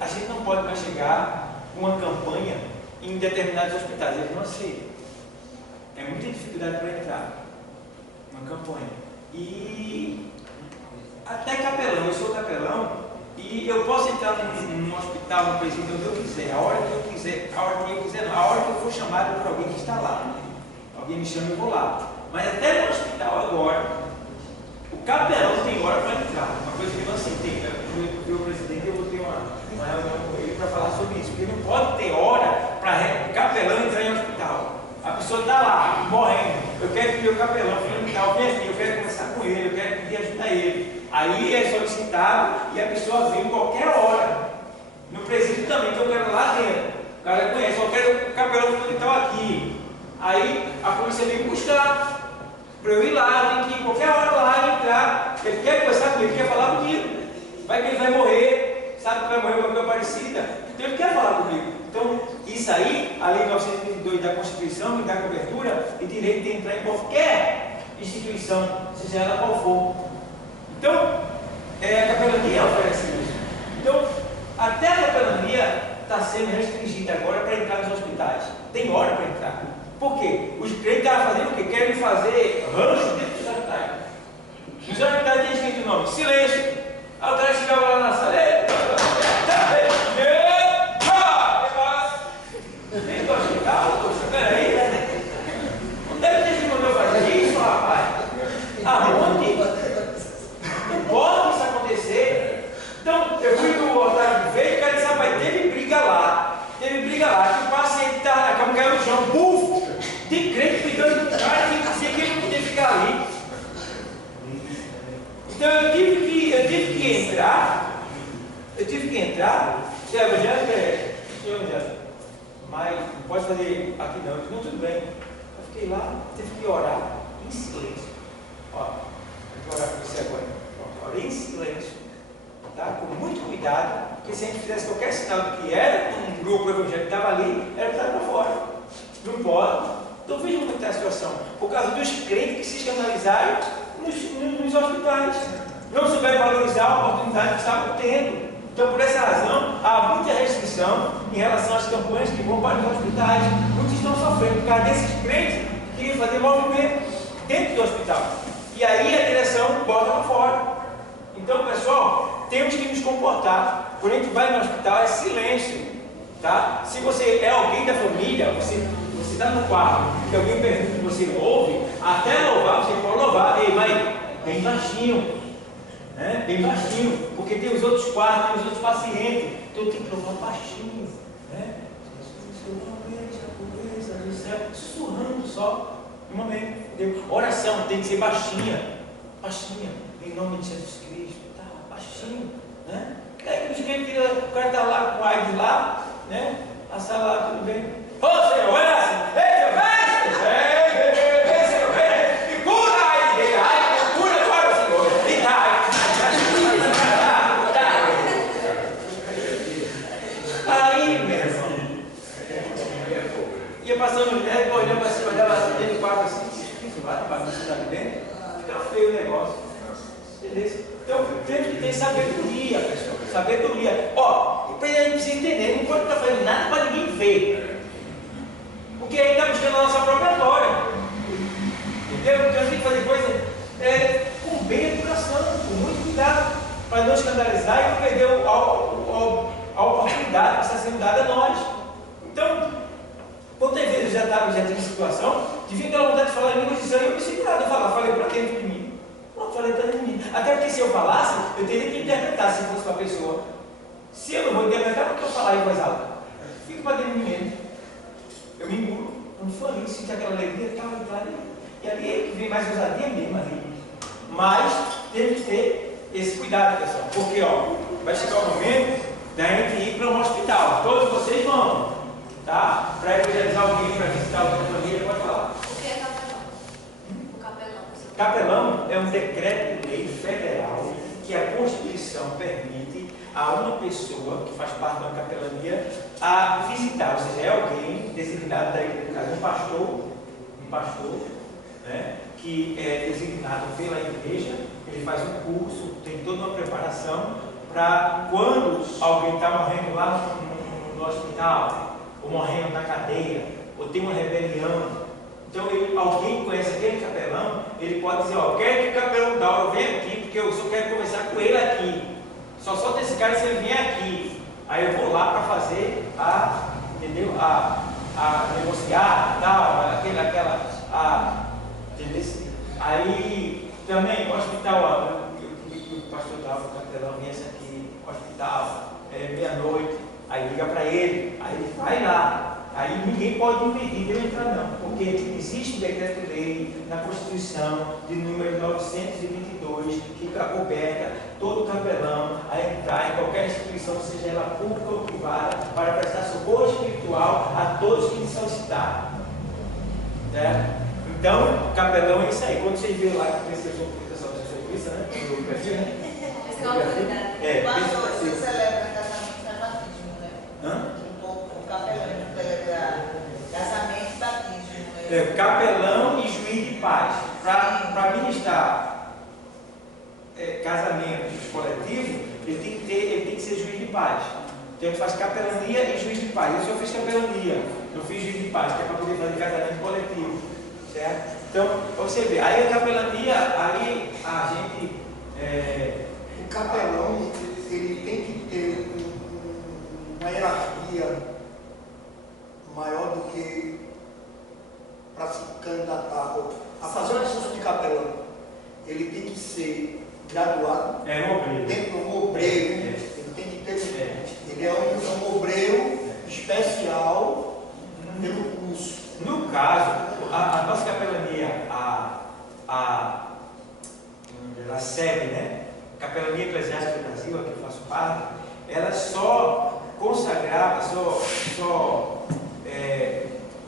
a gente não pode mais chegar com uma campanha em determinados hospitais. Eles não aceitam. É muita dificuldade para entrar. Uma campanha. E até capelão, eu sou capelão, e eu posso entrar num hospital, num presídio, onde eu quiser, a hora que eu quiser, a hora que eu for chamado por alguém que está lá. Alguém me chama e eu vou lá. Mas até no hospital agora, o capelão tem hora para entrar. Uma coisa que eu não aceitei. O presidente, eu vou ter uma reunião com ele para falar sobre isso. Porque não pode ter hora para o capelão entrar em hospital. A pessoa está lá, morrendo. Eu quero que o meu capelão, vem aqui, eu quero conversar com ele, eu quero pedir ajuda a ele. Aí é solicitado e a pessoa vem em qualquer hora. No presídio também, então eu quero lá dentro. O cara conhece, eu quero o capelão fundamental aqui. Aí a polícia vem buscar para eu ir lá, eu tenho que ir qualquer hora lá entrar. Ele quer conversar comigo, ele quer falar comigo. Vai que ele vai morrer, sabe que vai morrer uma coisa parecida. Então ele quer falar comigo. Então, isso aí, a Lei 922 da Constituição me dá cobertura e direito de entrar em qualquer instituição, seja ela qual for. Então, a capelania oferece isso. Então, até a capelania está sendo restringida agora para entrar nos hospitais. Tem hora para entrar. Por quê? Os crentes estavam fazendo o quê? Querem fazer rancho dentro dos hospitais. Nos hospitais tem escrito o nome, silêncio. Aí o cara chegava lá na sala, dentro do hospital, poxa, peraí, não deve ter que mandar fazer isso, rapaz. Aonde? Não pode isso acontecer. Então, eu fui no Otávio Verde e o cara disse, rapaz, teve briga lá, que o paciente tá, a caiu no chão, bufo, de crente brigando com o cara, que dizia que ele não podia ficar ali. Então eu tive que entrar, se é evangélico, mas não pode fazer aqui não. Eu disse, não, tudo bem. Eu fiquei lá, tive que orar em silêncio. Ó, eu vou orar com você agora. Orei em silêncio, tá? Com muito cuidado, porque se a gente fizesse qualquer sinal do que era um grupo evangélico que estava ali, era para estar para fora. Não pode. Então veja como está a situação. Por causa dos crentes que se escandalizaram nos hospitais. Não souberam valorizar a oportunidade que estavam tendo. Então, por essa razão, há muita restrição em relação às campanhas que vão para os hospitais. Muitos estão sofrendo por causa desses crentes que queriam fazer movimento dentro do hospital. E aí a direção bota para fora. Então, pessoal, temos que nos comportar. Quando a gente vai no hospital, é silêncio. Tá? Se você é alguém da família, você está no quarto, que alguém pergunta que você ouve, até louvar, você pode louvar. Ei, mas bem baixinho. Né? Bem baixinho, porque tem os outros quartos, tem os outros pacientes, então tem que louvar baixinho, né? Sussurrando só, um momento, entendeu? Oração tem que ser baixinha, em nome de Jesus Cristo, tá? Baixinho, né? Aí o cara está lá com o AIDS lá, né? A sala lá, tudo bem. Ô Senhor, olha assim, ei, Senhor, me cura AIDS, cura agora, Senhor, e tá. Aí, meu irmão, ia passando o médico, olhando para cima dela, dentro do quarto assim, que vai bagunçar ali dentro, fica feio o negócio. Beleza? Então, temos que ter sabedoria, pessoal. Sabedoria. Ó, a gente precisa entender, não pode estar fazendo nada para ninguém ver. Porque aí está buscando a nossa própria glória. Entendeu? Então a gente tem que fazer coisa com bem educação, com muito cuidado, para não escandalizar e não perder a oportunidade que está sendo dada a nós. Então, quantas vezes eu já tive situação de vir aquela vontade de falar em línguas e eu me segurava de falar, falei para dentro de mim. Não, falei para dentro de mim. Até porque se eu falasse, eu teria que interpretar se fosse para a pessoa. Se eu não vou interpretar, não estou falar em voz alta. Fico para dentro de mim mesmo. Eu me engulo. Quando for ali, sinto aquela alegria, e ali é que vem mais ousadia mesmo ali. Mas tem que ter esse cuidado, pessoal. Porque vai chegar o momento da gente ir para um hospital. Todos vocês vão, tá? Para evangelizar alguém, para visitar outra família, pode falar. O que é capelão? O capelão. Capelão é um decreto de lei federal que a Constituição permite a uma pessoa que faz parte da capelania a visitar, ou seja, é alguém designado da igreja, no caso, um pastor, né, que é designado pela igreja, ele faz um curso, tem toda uma preparação para quando alguém está morrendo lá no hospital, ou morrendo na cadeia, ou tem uma rebelião. Então, alguém conhece aquele capelão, ele pode dizer, quero que o capelão Dauro venha aqui, porque eu só quero conversar com ele aqui. Só solta esse cara se ele vier aqui. Aí eu vou lá para fazer entendeu? A negociar, tal, entendeu? Aí, também, hospital, o pastor Dauro, o capelão, viesse aqui, hospital, meia-noite, aí liga para ele, aí ele vai lá. Aí ninguém pode impedir de eu entrar não, porque existe um decreto-lei na Constituição de número 922 que coberta todo capelão a entrar em qualquer instituição, seja ela pública ou privada, para prestar socorro espiritual a todos que lhe solicitar. Certo? Então, capelão é isso aí. Quando vocês viram lá que precisa de socorrista, né? O perfil, né? Quando você celebra casamento, é batismo, né? Hã? O capelão celebra casamento e batismo. Capelão e juiz de paz. Para ministrar casamento coletivo, ele tem que ser juiz de paz. Então ele faz capelania e juiz de paz. Eu só fiz capelania, não fiz juiz de paz, que é para poder fazer casamento coletivo. Certo? Então, para você ver, aí a capelania, aí a gente. O capelão, ele tem que ter uma hierarquia maior do que para se candidatar a fazer um curso de capelão. Ele tem que ser graduado dentro de um obreiro. Ele tem que ter. Ele é um obreiro especial pelo curso. No caso, a nossa capelania, a SEB, né? Capelania Eclesiástica do Brasil, a que eu faço parte, ela só consagrava,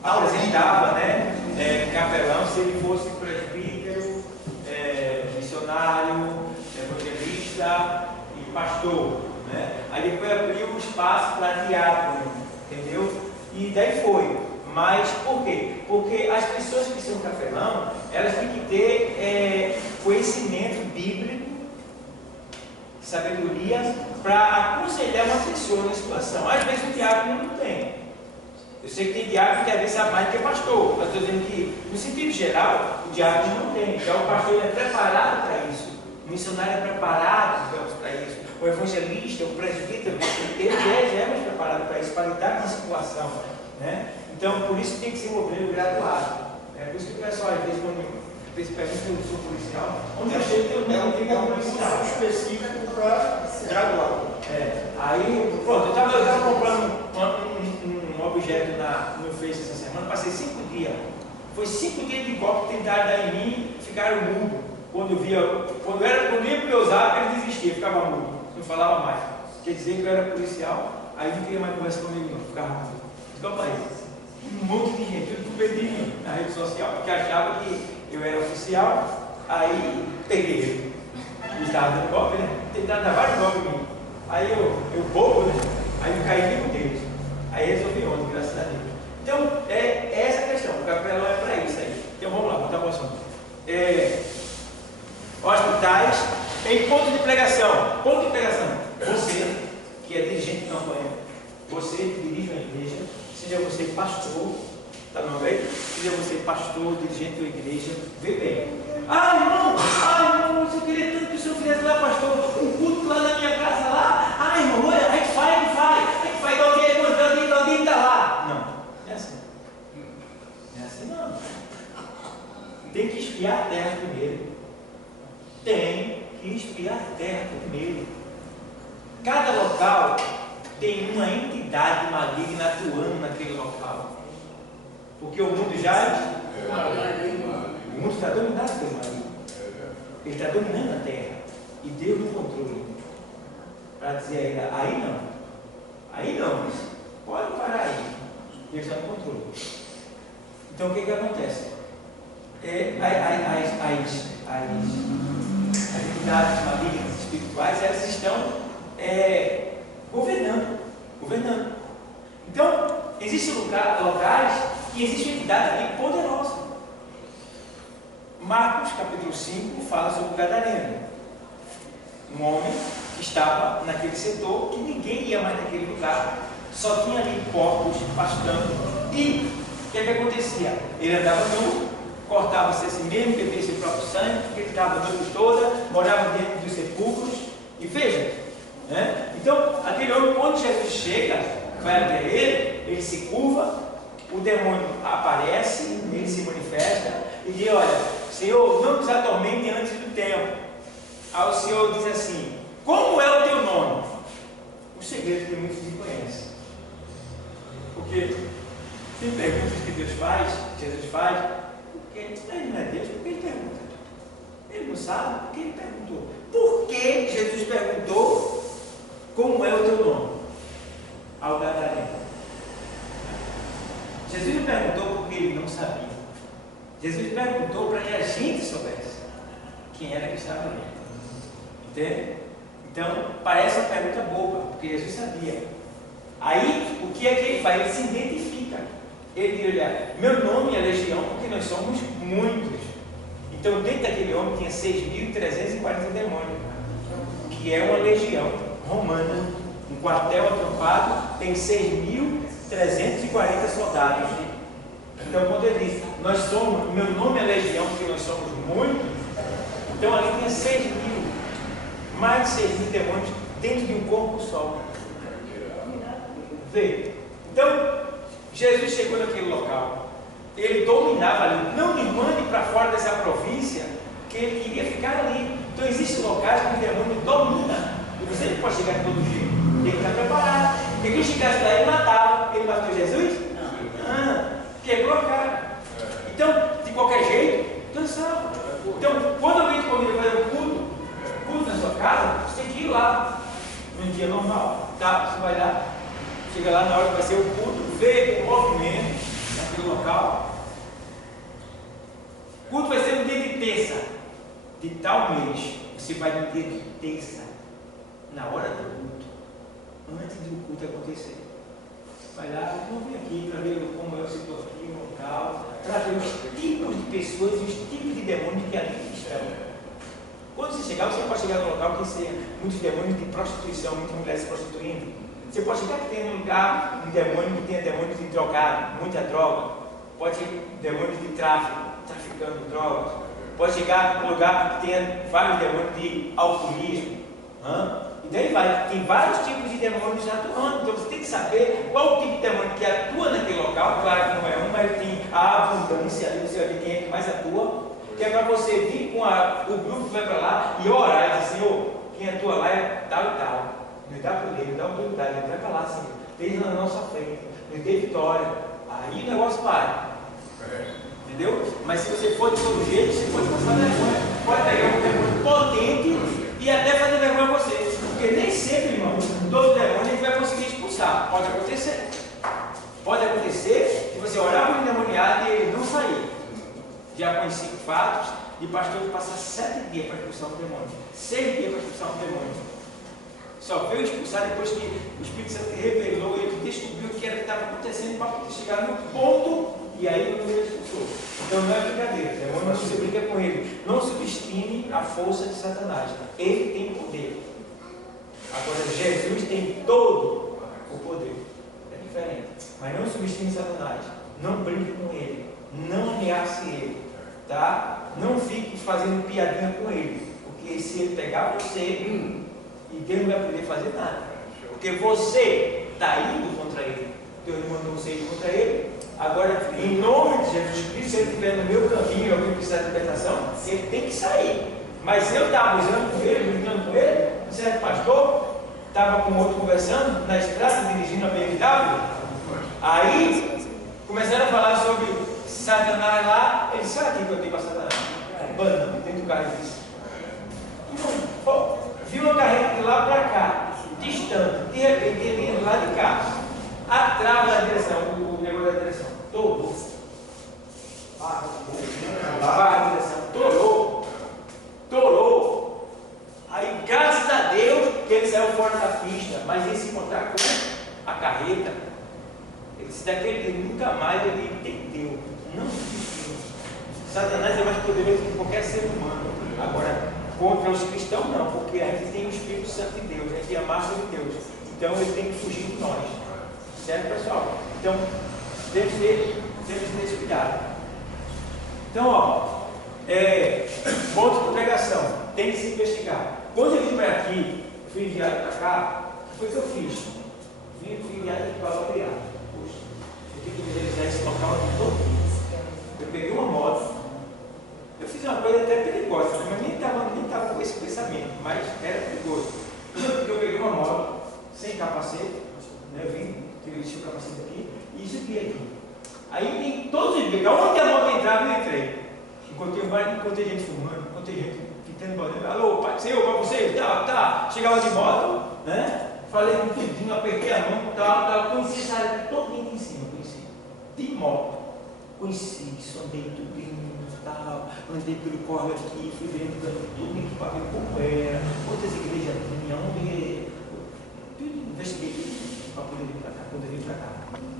apresentava, né, capelão se ele fosse presbítero, missionário, evangelista e pastor, né? Aí depois abriu o espaço para diácono, entendeu? E daí foi. Mas por quê? Porque as pessoas que são capelão, elas têm que ter conhecimento bíblico, sabedoria, para aconselhar uma pessoa na situação. Às vezes o diácono não tem. Eu sei que tem diácono que às vezes sabe mais do que pastor, mas estou dizendo que, no sentido geral, o diácono não tem. Então o pastor é preparado para isso, o missionário é preparado para isso, o evangelista, o presbítero, ele já é mais preparado para isso, para lidar com a situação, né? Então, por isso tem que ser um obreiro graduado. Por isso que o pessoal, às vezes, quando pergunta se eu sou policial, onde eu chego, eu não tenho como policial específico para graduado. Aí, pronto, eu estava comprando um objeto no Face essa semana, passei 5 dias. Foi 5 dias de golpe que tentaram dar em mim e ficaram mudo. Quando ia para eu usar, ele desistia, ficava mudo, não falava mais. Quer dizer que eu era policial, aí não queria mais conversar comigo, não, ficava mudo. Então, falei, um monte de gente, tudo perdi em mim na rede social, porque achava que eu era oficial, aí peguei ele. Ele estava dando golpe, né? Tentaram dar vários golpes em mim. Aí eu bobo, né? Aí eu caí no deles. Aí resolvi ontem, graças a Deus. Então, é essa a questão. O capelão é para isso aí. Então vamos lá, vou botar o assunto. Hospitais em ponto de pregação. Ponto de pregação. Você, que é dirigente de campanha, você pastor, tá no meio? Seja você pastor, dirigente da igreja, vê bem. Irmão, eu queria tanto que o senhor fizesse lá, pastor, um culto lá na minha casa lá. Irmão, olha, a gente faz, alguém está lá. Não, não é assim. Não é assim não. Tem que espiar a terra primeiro. Tem que espiar a terra primeiro. Cada local tem uma entidade maligna atuando naquele local. Porque o mundo já o mundo está dominado pelo maligno. Ele está dominando a terra. E Deus no controle. Para dizer aí não, pode parar aí. Deus está no controle. Então o que acontece? As entidades malignas espirituais, elas estão governando. Então, existem locais que existe uma entidade ali poderosa. Marcos, capítulo 5, fala sobre o gadareno. Um homem que estava naquele setor, que ninguém ia mais naquele lugar, só tinha ali porcos pastando. E o que acontecia? Ele andava nu, cortava-se assim mesmo, bebia seu próprio sangue, porque ele estava a noite toda, morava dentro dos sepulcros. E veja, né? Então, aquele homem, quando Jesus chega, vai até ele se curva, o demônio aparece, ele se manifesta e diz: olha, Senhor, não nos atormente antes do tempo. Aí o Senhor diz assim: como é o teu nome? O segredo que muitos não conhecem. Porque tem perguntas que Jesus faz, porque ele não é Deus, porque ele pergunta. Ele não sabe, porque ele perguntou. Por que Jesus perguntou como é o teu nome ao gadareno? Jesus não perguntou porque ele não sabia. Jesus perguntou para que a gente soubesse quem era que estava ali. Entende? Então, parece uma pergunta boba, porque Jesus sabia. Aí, o que é que ele faz? Ele se identifica. Ele diz: olha, meu nome é Legião, porque nós somos muitos. Então, dentro daquele homem tinha 6.340 demônios, que é uma legião romana. Um quartel acampado tem 6.340 soldados. Então, quando ele diz: meu nome é Legião, porque nós somos muitos, então ali tinha 6.000, mais de 6.000 demônios dentro de um corpo só. Vê. Então, Jesus chegou naquele local, ele dominava ali. Não me mande para fora dessa província, que ele queria ficar ali. Então, existem locais que o demônio domina, e você não pode chegar de todo jeito, tem que estar preparado. Porque quem chegasse lá, ele matava. Ele matou Jesus? Não. Quebrou a cara. Então, de qualquer jeito, dançava. Então, quando alguém te convida para fazer um culto na sua casa, você tem que ir lá, num dia normal, tá? Você vai lá, chega lá na hora que vai ser o culto, vê o movimento naquele local. O culto vai ser no dia de terça, de tal mês. Você vai no dia de terça, na hora do culto, antes do culto acontecer. Vai lá, vamos vir aqui para ver como é o setor aqui, o local, para ver os tipos de pessoas e os tipos de demônios que ali estão. Quando você chegar, você pode chegar num local que tenha muitos demônios de prostituição, muitas mulheres se prostituindo. Você pode chegar que tenha um lugar, um demônio que tenha demônios de drogado, muita droga. Pode ter demônios de tráfico, traficando drogas. Pode chegar num lugar que tenha vários demônios de alcoolismo. E daí vai, tem vários tipos de demônios atuando. Então você tem que saber qual o tipo de demônio que atua naquele local. Claro que não é um, mas tem a abundância ali, você vai ver quem é que mais atua. Que é para você vir com o grupo que vai para lá e orar e dizer: Senhor, quem atua lá é tal e tal. Nos dá poder, nos dá autoridade, nos vai para lá, Senhor. Esteja na nossa frente, nos dê vitória. Aí o negócio para. Entendeu? Mas se você for de todo jeito, você pode passar vergonha. Pode pegar um demônio potente e até fazer vergonha a você. Porque nem sempre, irmão, todo demônio a gente vai conseguir expulsar. Pode acontecer. Pode acontecer de você orar por um endemoniado e ele não sair. Já conheci fatos de pastor que passar 7 dias para expulsar um demônio. 6 dias para expulsar um demônio. Só veio expulsar depois que o Espírito Santo revelou, ele descobriu o que era que estava acontecendo para chegar no ponto e aí não ele expulsou. Então não é brincadeira, o demônio não se brinca com ele. Não subestime a força de Satanás. Ele tem poder. Agora Jesus tem todo o poder. É diferente. Mas não subestime Satanás. Não brinque com ele. Não ameace ele. Tá? Não fique fazendo piadinha com ele. Porque se ele pegar você, e Deus não vai poder fazer nada. Porque você está indo contra ele. Deus mandou você ir contra ele. Agora, em nome de Jesus Cristo, se ele estiver no meu caminho, alguém precisar de libertação, ele tem que sair. Mas se eu estava usando com ele, brincando com ele, um certo pastor estava com outro conversando na estrada, dirigindo a BMW. Aí começaram a falar sobre Satanás lá. Ele disse: sabe aqui que eu tenho para Satanás? Banda, dentro do carro. Ele disse: viu a carreta de lá para cá, distante, de repente ele indo lá de cá, atrás da direção, o negócio da direção, torou. A direção, torou. Aí, graças a Deus, que ele saiu fora da pista, mas ele se encontrar com a carreta, ele disse: daquele dia nunca mais ele entendeu, não desistiu. Satanás é mais poderoso que qualquer ser humano. Agora, contra os cristãos não, porque a gente tem o Espírito Santo de Deus, a gente tem a massa de Deus, então ele tem que fugir de nós, certo, pessoal? Então temos que ter esse cuidado. Então, ponto de pregação, tem que se investigar. Quando eu vim para aqui, fui enviado para cá, o que foi que eu fiz? Fui enviado aqui para Valdear. Poxa, eu tenho que visualizar esse local aqui todo. Eu peguei uma moto. Eu fiz uma coisa até perigosa, mas nem estava com esse pensamento, mas era perigoso. Eu peguei uma moto, sem capacete, né? Eu vim, tirei o capacete aqui e subi aqui. Aí em todos os dias, onde a moto entrava, eu entrei. Encontrei gente fumando, encontrei gente pitando bandeira. Alô, pai do Senhor, para você? Tá. Chegava de moto, né? Falei um tudinho, apertei a mão, conheci essa área toda em cima, conheci. De moto, conheci, sondei tudinho. Andei pelo córrego aqui, fui vendo tudo em para ver como era, outras igrejas tinham, tudo, investiguei tudo para poder vir para cá, quando eu vim para cá.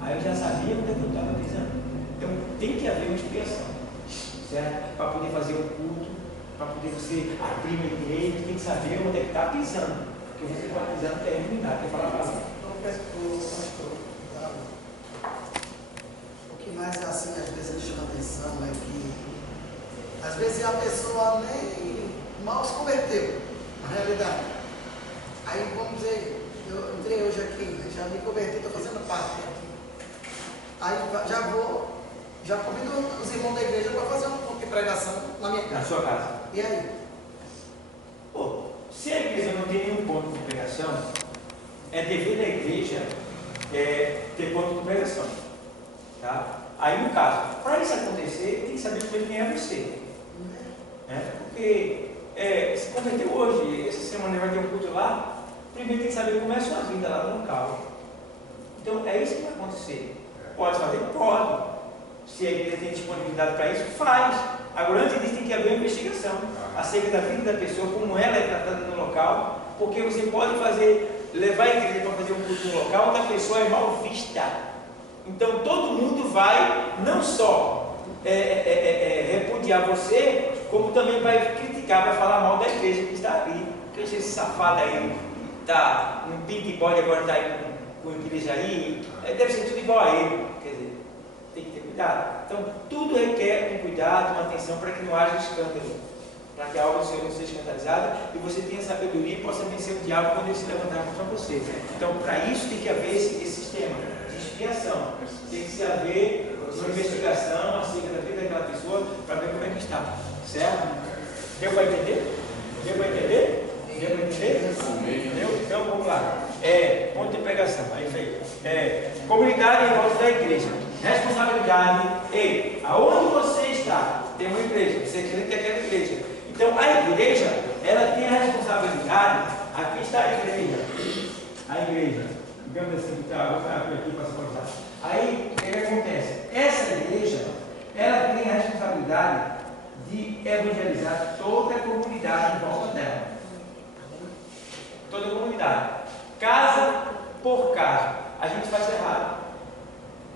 Aí eu já sabia onde eu estava pisando. Então tem que haver uma expiação, certo? Para poder fazer o culto, para poder você abrir uma igreja, tem que saber onde é que está pisando, porque você está pisando até a imunidade. Quer falar para mim? O que mais assim às vezes me chama atenção é que às vezes a pessoa nem mal se converteu, na realidade. Aí vamos dizer, eu entrei hoje aqui, já me converti, estou fazendo parte aqui. Aí já convido os irmãos da igreja para fazer um ponto de pregação na minha casa. Na sua casa. E aí? Pô, se a igreja não tem nenhum ponto de pregação, é dever da igreja ter ponto de pregação. Tá? Aí no caso, para isso acontecer, tem que saber quem é você. Porque se converteu hoje, essa semana vai ter um culto lá, primeiro tem que saber como é a sua vida lá no local. Então é isso que vai acontecer. Pode fazer? Pode. Se a igreja tem disponibilidade para isso, faz. Agora antes disso tem que haver uma investigação acerca da vida da pessoa, como ela é tratada no local, porque você pode levar a igreja para fazer um culto no local onde a pessoa é mal vista. Então todo mundo vai não só repudiar você, como também vai criticar, vai falar mal da igreja que está ali. Porque esse safado aí está num pinto bode, agora está aí com a igreja aí, deve ser tudo igual a ele. Quer dizer, tem que ter cuidado. Então tudo requer um cuidado, uma atenção para que não haja escândalo, para que a obra do Senhor não seja escandalizada e você tenha sabedoria e possa vencer o diabo quando ele se levantar contra você. Então para isso tem que haver esse sistema de expiação, tem que se haver uma investigação acerca da vida daquela pessoa para ver como é que está, certo? Deu para entender? Deu para entender? Deu para entender? Deu? Então vamos lá. Ponto de pregação, aí feito. Comunidade em volta da igreja. Responsabilidade. Aonde você está? Tem uma igreja, você acredita naquela igreja. Então a igreja, ela tem a responsabilidade. Aqui está a igreja. A igreja. Digamos assim, vou ficar por aqui para se contar. Aí, o que acontece? Essa igreja, ela tem a responsabilidade de evangelizar toda a comunidade em volta dela. Toda a comunidade. Casa por casa. A gente faz errado.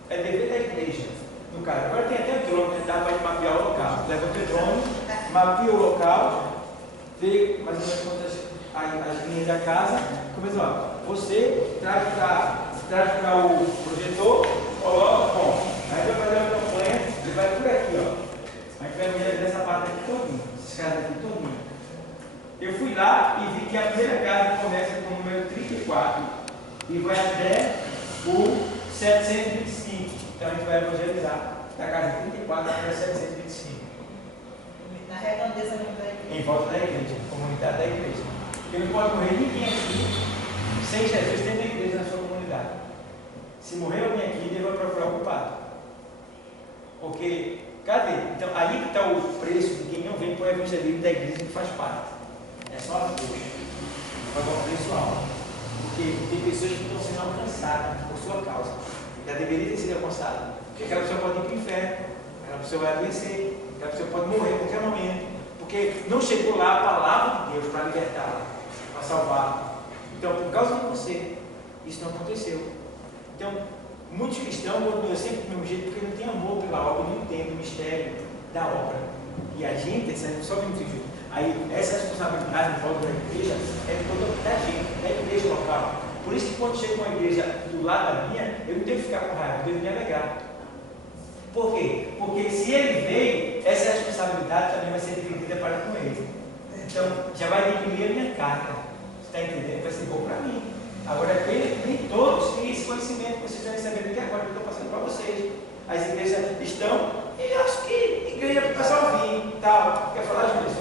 É dever da igreja. No caso, agora tem até drone, né? Dá para mapear o local. Leva o drone, mapeia o local, vê mais ou menos quantas as linhas da casa. Começa, você traz para o projetor, coloca, bom, aí vai fazer uma campanha, ele vai por aqui, ó. A gente vai ver essa parte aqui todinha, esses caras aqui todinha. Eu fui lá e vi que a primeira casa começa com o número 34 e vai até o 725. Então a gente vai evangelizar da casa 34 até 725. Na redondeza da igreja. Em volta da igreja, comunidade da igreja. Porque não pode morrer ninguém aqui sem Jesus dentro da igreja na sua comunidade. Se morrer alguém aqui, ele vai procurar o culpado. Porque, cadê? Então, aí que está o preço de quem não vem para o evangelismo da igreja que faz parte. É só a Deus. Vai dar um preço alto. Porque tem pessoas que estão sendo alcançadas por sua causa. Já deveria ter sido alcançada. Porque aquela pessoa pode ir para o inferno, aquela pessoa vai adoecer, aquela pessoa pode morrer a qualquer momento. Porque não chegou lá a palavra de Deus para libertá-la, para salvá-la. Então, por causa de você, isso não aconteceu. Então, muitos cristãos continuam sempre do mesmo jeito porque não tem amor pela obra, não entendem o mistério da obra. E a gente, só um minutinho, aí essa responsabilidade em volta da igreja é toda da gente, da igreja local. Por isso que quando chega uma igreja do lado da minha, eu não devo ficar com raiva, eu devo me alegrar. Por quê? Porque se ele veio, essa responsabilidade também vai ser dividida para com ele. Então, já vai diminuir a minha carga. Você está entendendo? Vai ser bom para mim. Agora, nem todos têm esse conhecimento que vocês já receberam até agora, que eu estou passando para vocês. As igrejas estão, e acho que igreja para o pessoal vir, tal. Quer falar, Júlia?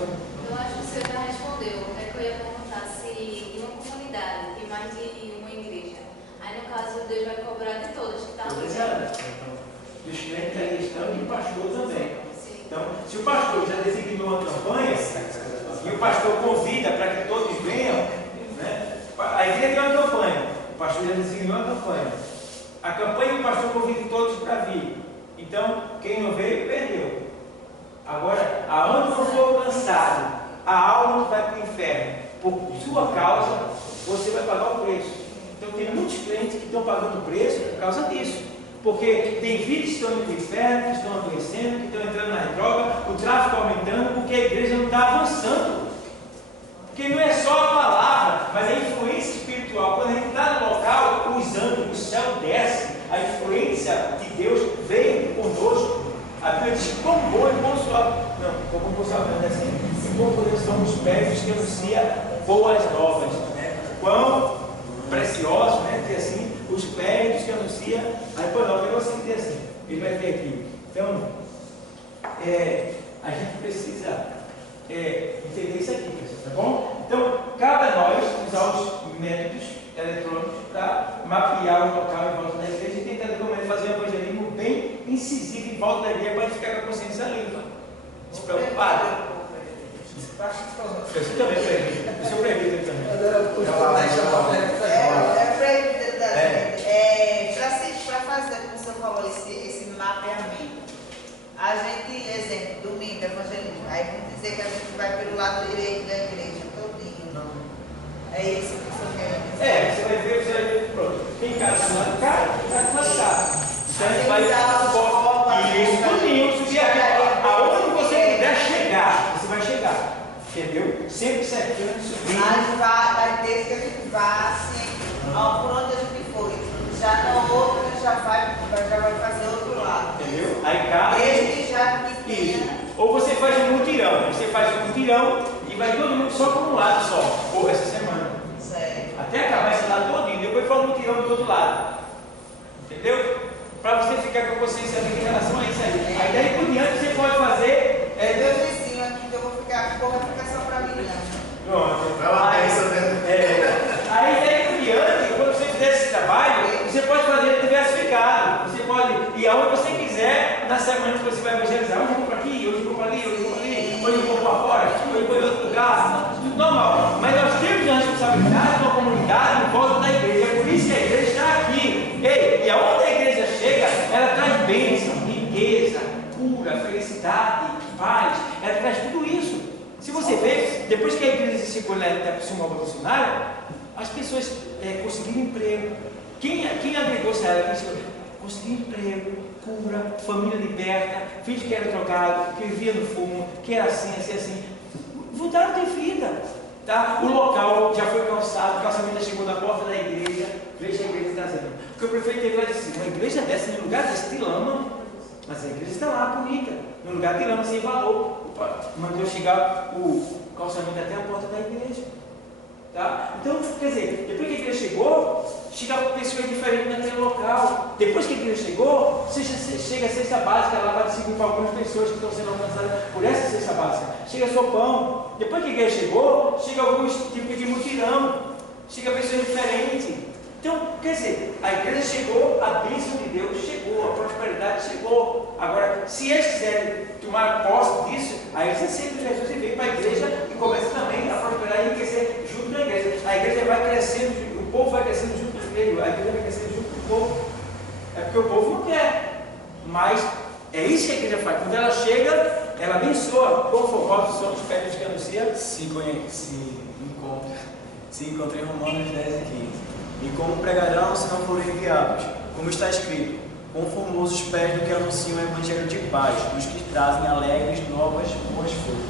Eu acho que você já respondeu. É que eu ia perguntar se em uma comunidade tem mais de uma igreja. Aí, no caso, Deus vai cobrar de todas que estão lá. E os crentes ali estão e o pastor também. Sim. Então, se o pastor já designou uma campanha, e o pastor convida para que todos venham, né? A igreja tem uma campanha, o pastor já designou a campanha. A campanha o pastor convida todos para vir. Então, quem não veio, perdeu. Agora, aonde não for alcançado, a alma vai para o inferno. Por sua causa, você vai pagar o preço. Então, tem muitos crentes que estão pagando o preço por causa disso. Porque tem filhos que estão indo para o inferno, que estão adoecendo, que estão entrando na droga, o tráfico aumentando, porque a igreja não está avançando. Porque não é só a palavra, mas a influência espiritual. Quando a gente está no local, os anjos, o céu desce, a influência de Deus vem conosco. A Bíblia diz que quão bom e quão suave. Não, quão bom e suave não é assim. E quão poderosos são os pés que anunciam boas novas. Né? Quão preciosos, né? Dizer assim, os pés que anunciam as boas novas. Eu gosto de dizer assim, ele vai ver aqui. Então, a gente precisa entender isso aqui, pessoal, tá bom? Então, cabe a nós usar os métodos eletrônicos para mapear o local em volta da igreja e tentar fazer um evangelismo bem incisivo em volta da igreja para ficar com a consciência limpa, despreocupado. Você também é previsto, eu sou previsto também. Para fazer, como você falou, esse mapeamento. A gente, exemplo, domingo, evangelismo. Aí vamos dizer que a gente vai pelo lado direito da igreja, todinho. Não. É isso que você quer dizer? Você vai ver, pronto. Tem casa do lado do cara, vai classificar. Então a gente vai e isso todinho, subir aqui. Aonde você puder chegar, você vai chegar. Entendeu? Sempre certinho, subindo. Mas vai ter que a gente vá assim, por onde a gente foi. Já no outro, a gente já vai fazer outro lado. Entendeu? Aí cá. Desde já que isso. Ou você faz um mutirão. Você faz um mutirão e vai todo mundo só por um lado só. Ou essa semana. Certo. Até acabar esse lado todinho. Depois faz um mutirão do outro lado. Entendeu? Para você ficar com a consciência em relação a isso aí. Aí daí por diante você pode fazer. Meu vizinho aqui que eu vou ficar só para mim, não. Pronto. Vai lá, pensa, né? Aí daí por diante, quando você fizer esse trabalho, você pode fazer diversificado. Você pode ir aonde você quiser na semana que você vai evangelizar. Hoje eu vou para aqui, hoje eu vou para ali, hoje eu vou para ali, hoje eu vou para fora, hoje eu vou em outro lugar. Tudo normal. Mas nós temos a responsabilidade da comunidade em volta da igreja. É por isso que a igreja está aqui. Ei, e aonde a igreja chega, ela traz bênção, riqueza, cura, felicidade, paz. Ela traz tudo isso. Se você vê, depois que a igreja se ficou se uma revolucionária, as pessoas conseguiram emprego. Quem agregou-se a ela? Conseguiu emprego, cura, família liberta, filhos que eram trocados, que viviam no fumo, que era assim, assim, assim. Voltaram a ter vida. Tá? O local já foi calçado, o calçamento já chegou na porta da igreja. Veja a igreja trazendo. O Porque o prefeito teve lá e disse, uma igreja dessa, no lugar desse, de lama, mas a igreja está lá, bonita, no lugar de lama, sem valor. Mandou chegar o calçamento até a porta da igreja. Tá? Então, quer dizer, depois que a igreja chegou, chegava pessoas diferentes naquele local. Depois que a igreja chegou, chega a cesta básica, ela vai distribuir para algumas pessoas que estão sendo alcançadas por essa cesta básica. Chega sopão. Depois que a igreja chegou, chega alguns tipos de mutirão. Chega pessoas diferentes. Então, quer dizer, a igreja chegou, a bênção de Deus chegou, a prosperidade chegou. Agora, se eles quiserem tomar posse disso, aí eles aceitam Jesus e vêm para a igreja e começam também a prosperar e enriquecer junto com a igreja. A igreja vai crescendo, o povo vai crescendo junto com ele, a igreja vai crescendo junto com o povo. É porque o povo não quer, mas é isso que a igreja faz. Quando ela chega, ela abençoa. Quão formosos são os pés que anuncia? Se encontra em Romanos 10 e 15. E como pregarão se não forem enviados? Como está escrito, quão formosos os pés do que anunciam o evangelho de paz, dos que trazem alegres novas boas frutas.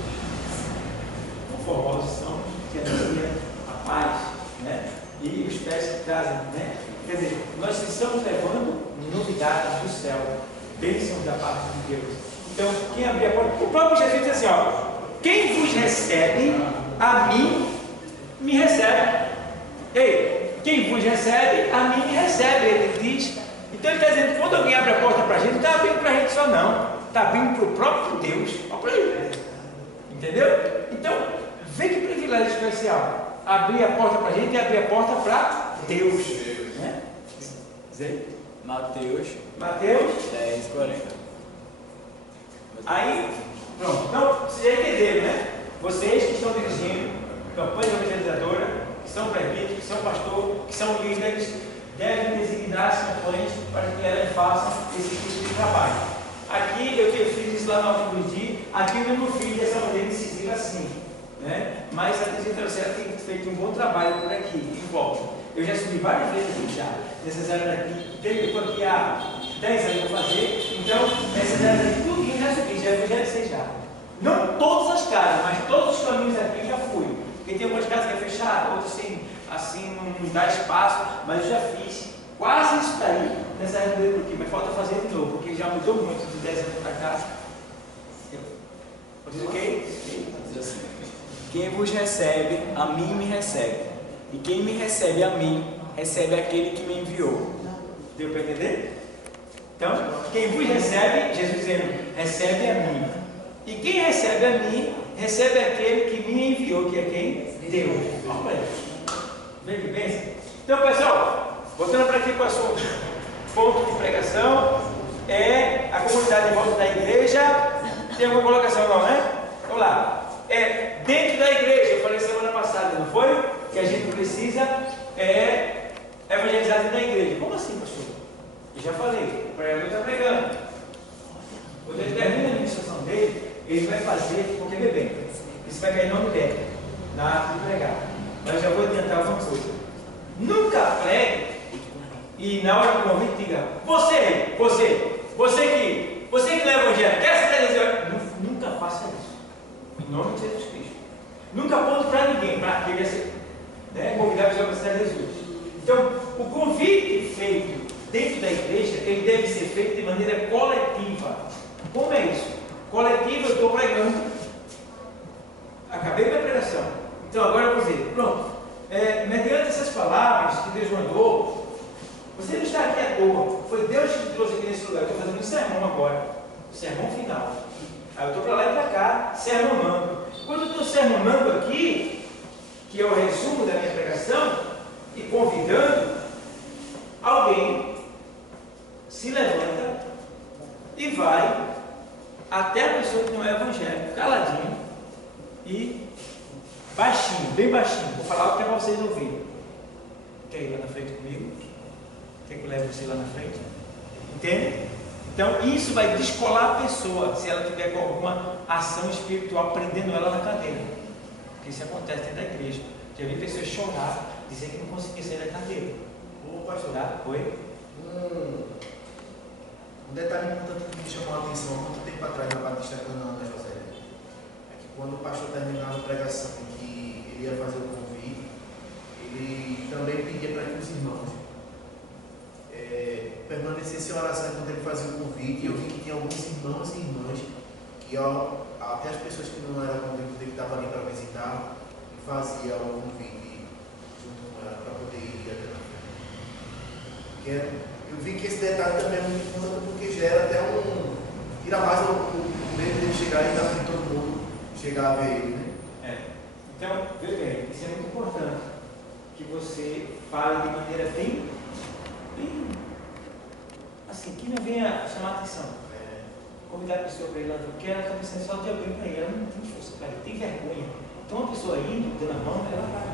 Quão formosos são que anunciam a paz, né? E os pés que trazem, né? Quer dizer, nós estamos levando novidades do céu, bênçãos da parte de Deus. Então, quem abrir a porta, o próprio Jesus diz assim, ó, quem vos recebe, a mim me recebe. Ei, quem vos recebe, a mim me recebe, ele diz. Então ele está dizendo, quando alguém abre a porta para a gente, não está abrindo para a gente só não, está abrindo para o próprio Deus, para ele. Entendeu? Então, vê que privilégio especial, abrir a porta para a gente e abrir a porta para Deus. Né? Mateus 10, 40. Aí, pronto. Então, vocês já entenderam, né? Vocês que estão dirigindo campanha evangelizadora, que são presbíteros, que são pastores, que são líderes, devem designar as campanhas para que elas façam esse tipo de trabalho. Aqui eu fiz isso lá no Alto Buriti, aqui eu não fiz dessa maneira decisiva assim, né? Mas a Terceira tem feito um bom trabalho por aqui, em volta. Eu já subi várias vezes aqui já, nessas áreas daqui, eu estou aqui há 10 anos para fazer, então nessas áreas daqui, tudo já subi, já evangelizei já. Não todas as casas, mas todos os caminhos aqui eu já fui. Porque tem algumas casas que é fechada, outras tem assim, não dá espaço, mas eu já fiz quase isso daí nessa época do aqui, mas falta fazer de novo, porque já mudou muito de 10 anos para cá. Diz o quê? Diz assim, quem vos recebe, a mim me recebe. E quem me recebe a mim, recebe aquele que me enviou. Deu para entender? Então, quem vos recebe, Jesus dizendo, recebe a mim. E quem recebe a mim, recebe aquele que me enviou, que é quem? Deus. Vamos para isso. Vê que pensa. Então, pessoal, voltando para aqui para o assunto, ponto de pregação é a comunidade em volta da igreja. Tem alguma colocação não, né? Vamos lá. É dentro da igreja, eu falei semana passada, não foi? Que a gente precisa evangelizar dentro da igreja. Como assim, pastor? Eu já falei, o pregador está pregando. Quando ele termina a administração dele, ele vai fazer, porque bebê, isso vai cair nome dele, na arte de pregar. Mas eu já vou adiantar uma coisa. Nunca pregue e na hora do convite diga, você que leva o evangelho, quer ser evangelho? Nunca faça isso. Em nome de Jesus Cristo. Nunca aponte para ninguém, para querer ser, convidar a pessoa para ser Jesus. Então, o convite feito dentro da igreja, ele deve ser feito de maneira coletiva. Como é isso? Coletiva, eu estou pregando. Acabei minha pregação. Então agora eu vou dizer, pronto. Mediante essas palavras que Deus mandou, você não está aqui à toa. Foi Deus que te trouxe aqui nesse lugar. Eu estou fazendo um sermão agora. Sermão final. Aí eu estou para lá e para cá, sermonando. Quando eu estou sermonando aqui, que é o resumo da minha pregação, e convidando, alguém se levanta e vai até a pessoa que não é evangélica, caladinho e baixinho, bem baixinho. Vou falar o que é para vocês ouvirem. Quer ir lá na frente comigo? Quer que eu leve você lá na frente? Entende? Então isso vai descolar a pessoa se ela tiver com alguma ação espiritual prendendo ela na cadeira. Porque isso acontece dentro da igreja. Já vi pessoas chorar, dizer que não conseguia sair da cadeira. Ô, pastor, Oi? um detalhe importante que me chamou a atenção há muito tempo atrás na Batista Canaã da José, é que quando o pastor terminava a pregação que ele ia fazer o convite, ele também pedia para que os irmãos permanecesse em oração enquanto ele fazia o convite. E eu vi que tinha alguns irmãos e irmãs que, até as pessoas que não eram convidadas que estavam ali para visitar, fazia o convite junto com ela para poder ir até na frente. Eu vi que esse detalhe também é muito importante, porque gera até tira mais o medo dele chegar e dar para todo mundo chegar a ver ele, né? Então, veja bem, isso é muito importante, que você fale de maneira bem assim, que não venha chamar atenção. Convidar a pessoa para ir lá, porque ela está pensando só de alguém para ir, ela não tem força para ir, tem vergonha. Então, uma pessoa indo, dando a mão, ela vai.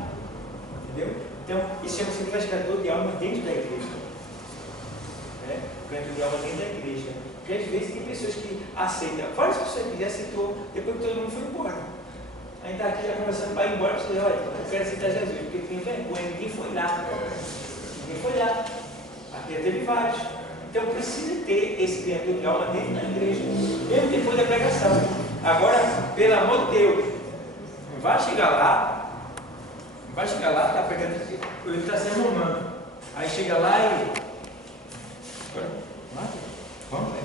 Entendeu? Então, isso chama-se investigador de alma dentro da igreja. Ganho de alma dentro da igreja. Porque às vezes tem pessoas que aceitam, várias pessoas que aceitou depois que todo mundo foi embora. Aí está aqui já conversando para ir embora, você diz, olha, eu quero aceitar Jesus, porque tem vergonha, ninguém foi lá. Ninguém foi lá. Aqui teve vários. Então precisa ter esse ganhador de alma dentro da igreja, mesmo depois da pregação. Agora, pelo amor de Deus, não vai chegar lá, está pregando, ele está se arrumando. Aí chega lá e. Vamos, pai.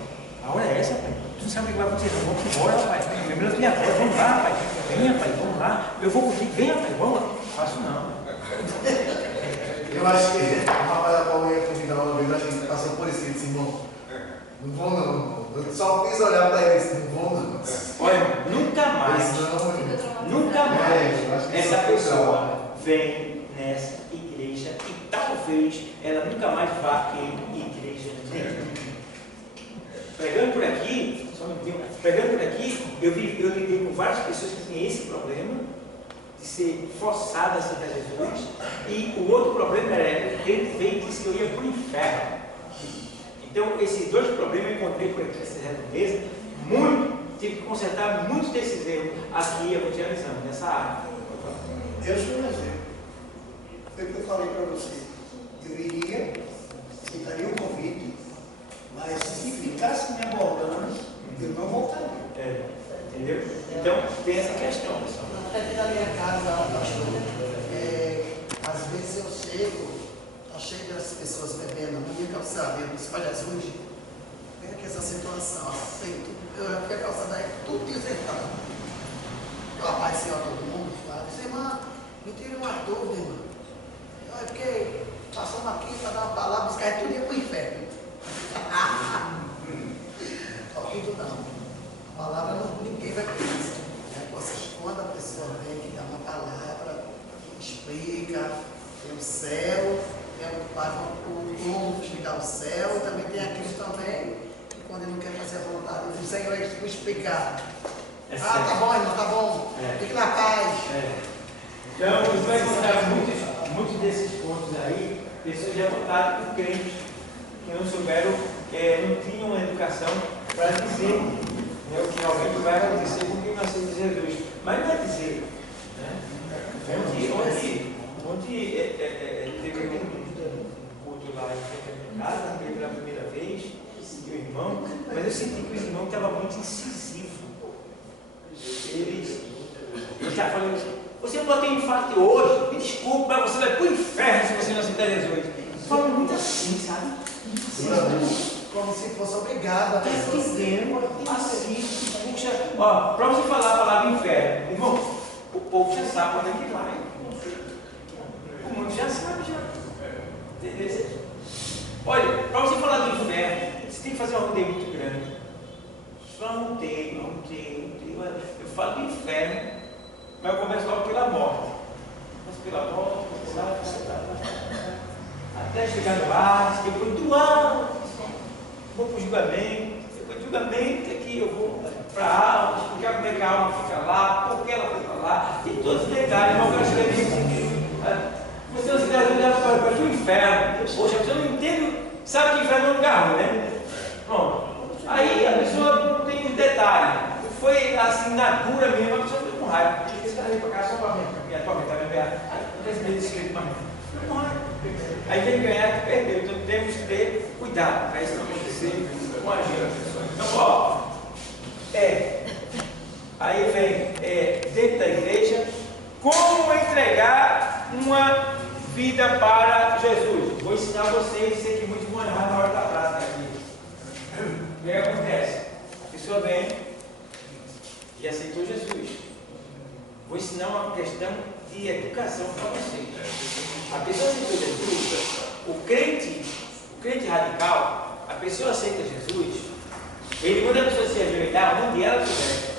A hora é essa, pai. Tu não sabe o que vai acontecer, não. Vamos embora, pai. Lembrando minha voz, vamos lá, pai. Venha, pai, vamos lá. Eu vou contigo, venha, pai, vamos lá. Faço não. Eu acho que o rapaz da Paulo ia convidar uma vez, acho que ele passou por isso, ele disse, irmão, não vou não, irmão. Eu só fiz olhar para ele e disse, não vou não. Olha, nunca mais, nunca mais essa pessoa vem nessa igreja e talvez ela nunca mais vá em igreja nenhuma. Pregando por aqui, eu lidei com várias pessoas que têm esse problema de ser forçadas a aceitar Jesus, e o outro problema era que ele veio e disse que eu ia para o inferno. Então, esses dois problemas eu encontrei por aqui nessa redondeza, tive que consertar muitos desses erros aqui evangelizando nessa área. Eu sou um exemplo. Foi o que eu falei para você. Eu iria, aceitaria o convite, mas se ficasse me abordando, eu não voltaria. Entendeu? Então, tem essa questão, pessoal. Até na minha casa, pastor, às vezes eu chego, está cheio das pessoas bebendo na minha calçada, nos palhaços, vem aqui essa situação, assim, eu já fui a calçada aí, tudo sentado. Eu apareci a todo mundo, disse, irmã, me tira uma dúvida, irmã. Eu fiquei passando aqui para dar uma palavra, os caras tudo ia para o inferno. Tudo não. A palavra ninguém vai conhecer. Quando a pessoa vem que dá uma palavra, explica, tem o céu, tem o mundo que dá o céu, e também tem aqueles também, que quando ele não quer fazer a vontade, o Senhor é que explicar. Tá bom, irmão, tá bom. Fique na paz. Então, você vai encontrar muitos desses pontos aí, pessoas já votaram por crentes que não souberam, não tinham uma educação para dizer o que realmente vai acontecer porque não aceita Jesus. Mas não é dizer. Onde teve um culto lá em casa, pela primeira vez, e o irmão, mas eu senti que o irmão estava muito incisivo. Ele estava falando assim, você não tem infarto hoje, me desculpa, você vai para o inferno se você não aceitar Jesus. Fala muito assim, sabe? Como se fosse obrigado a pessoa. Está dizendo assim, puxa, ó, para você falar a palavra inferno, irmão, o povo já sabe onde é que vai. O mundo já sabe, já. Entendeu? Olha, para você falar do inferno, você tem que fazer uma rodeio muito grande. Só um rodeio. Eu falo do inferno, mas eu começo logo pela morte. Pela morte, até chegar no ar, depois do ar, vou para o julgamento. Depois do julgamento é que eu vou para a alma, explicar como é que a alma fica lá, por que ela fica lá, e todos os detalhes, mas eu acho que é bem você não se deve olhar para o inferno. Poxa, você não entende, sabe que o inferno é um lugar ruim, né? Pronto. Aí a pessoa não tem detalhe. Foi a assinatura mesmo, a pessoa ficou com raiva. Esse cara veio para cá só para me atormentar, me enviar. Não tem medo desse jeito, mas não é. Aí tem que ganhar, perdeu. Então temos que ter cuidado para isso não acontecer com a gente. Então, ó, aí vem dentro da igreja, como entregar uma vida para Jesus. Vou ensinar vocês, sei que muitos vão errado na hora da prática aqui. O que acontece? A pessoa vem e aceitou Jesus. Vou ensinar uma questão de educação para vocês. A pessoa aceitou Jesus, o crente radical, a pessoa aceita Jesus, ele manda a pessoa se ajoelhar onde ela estiver.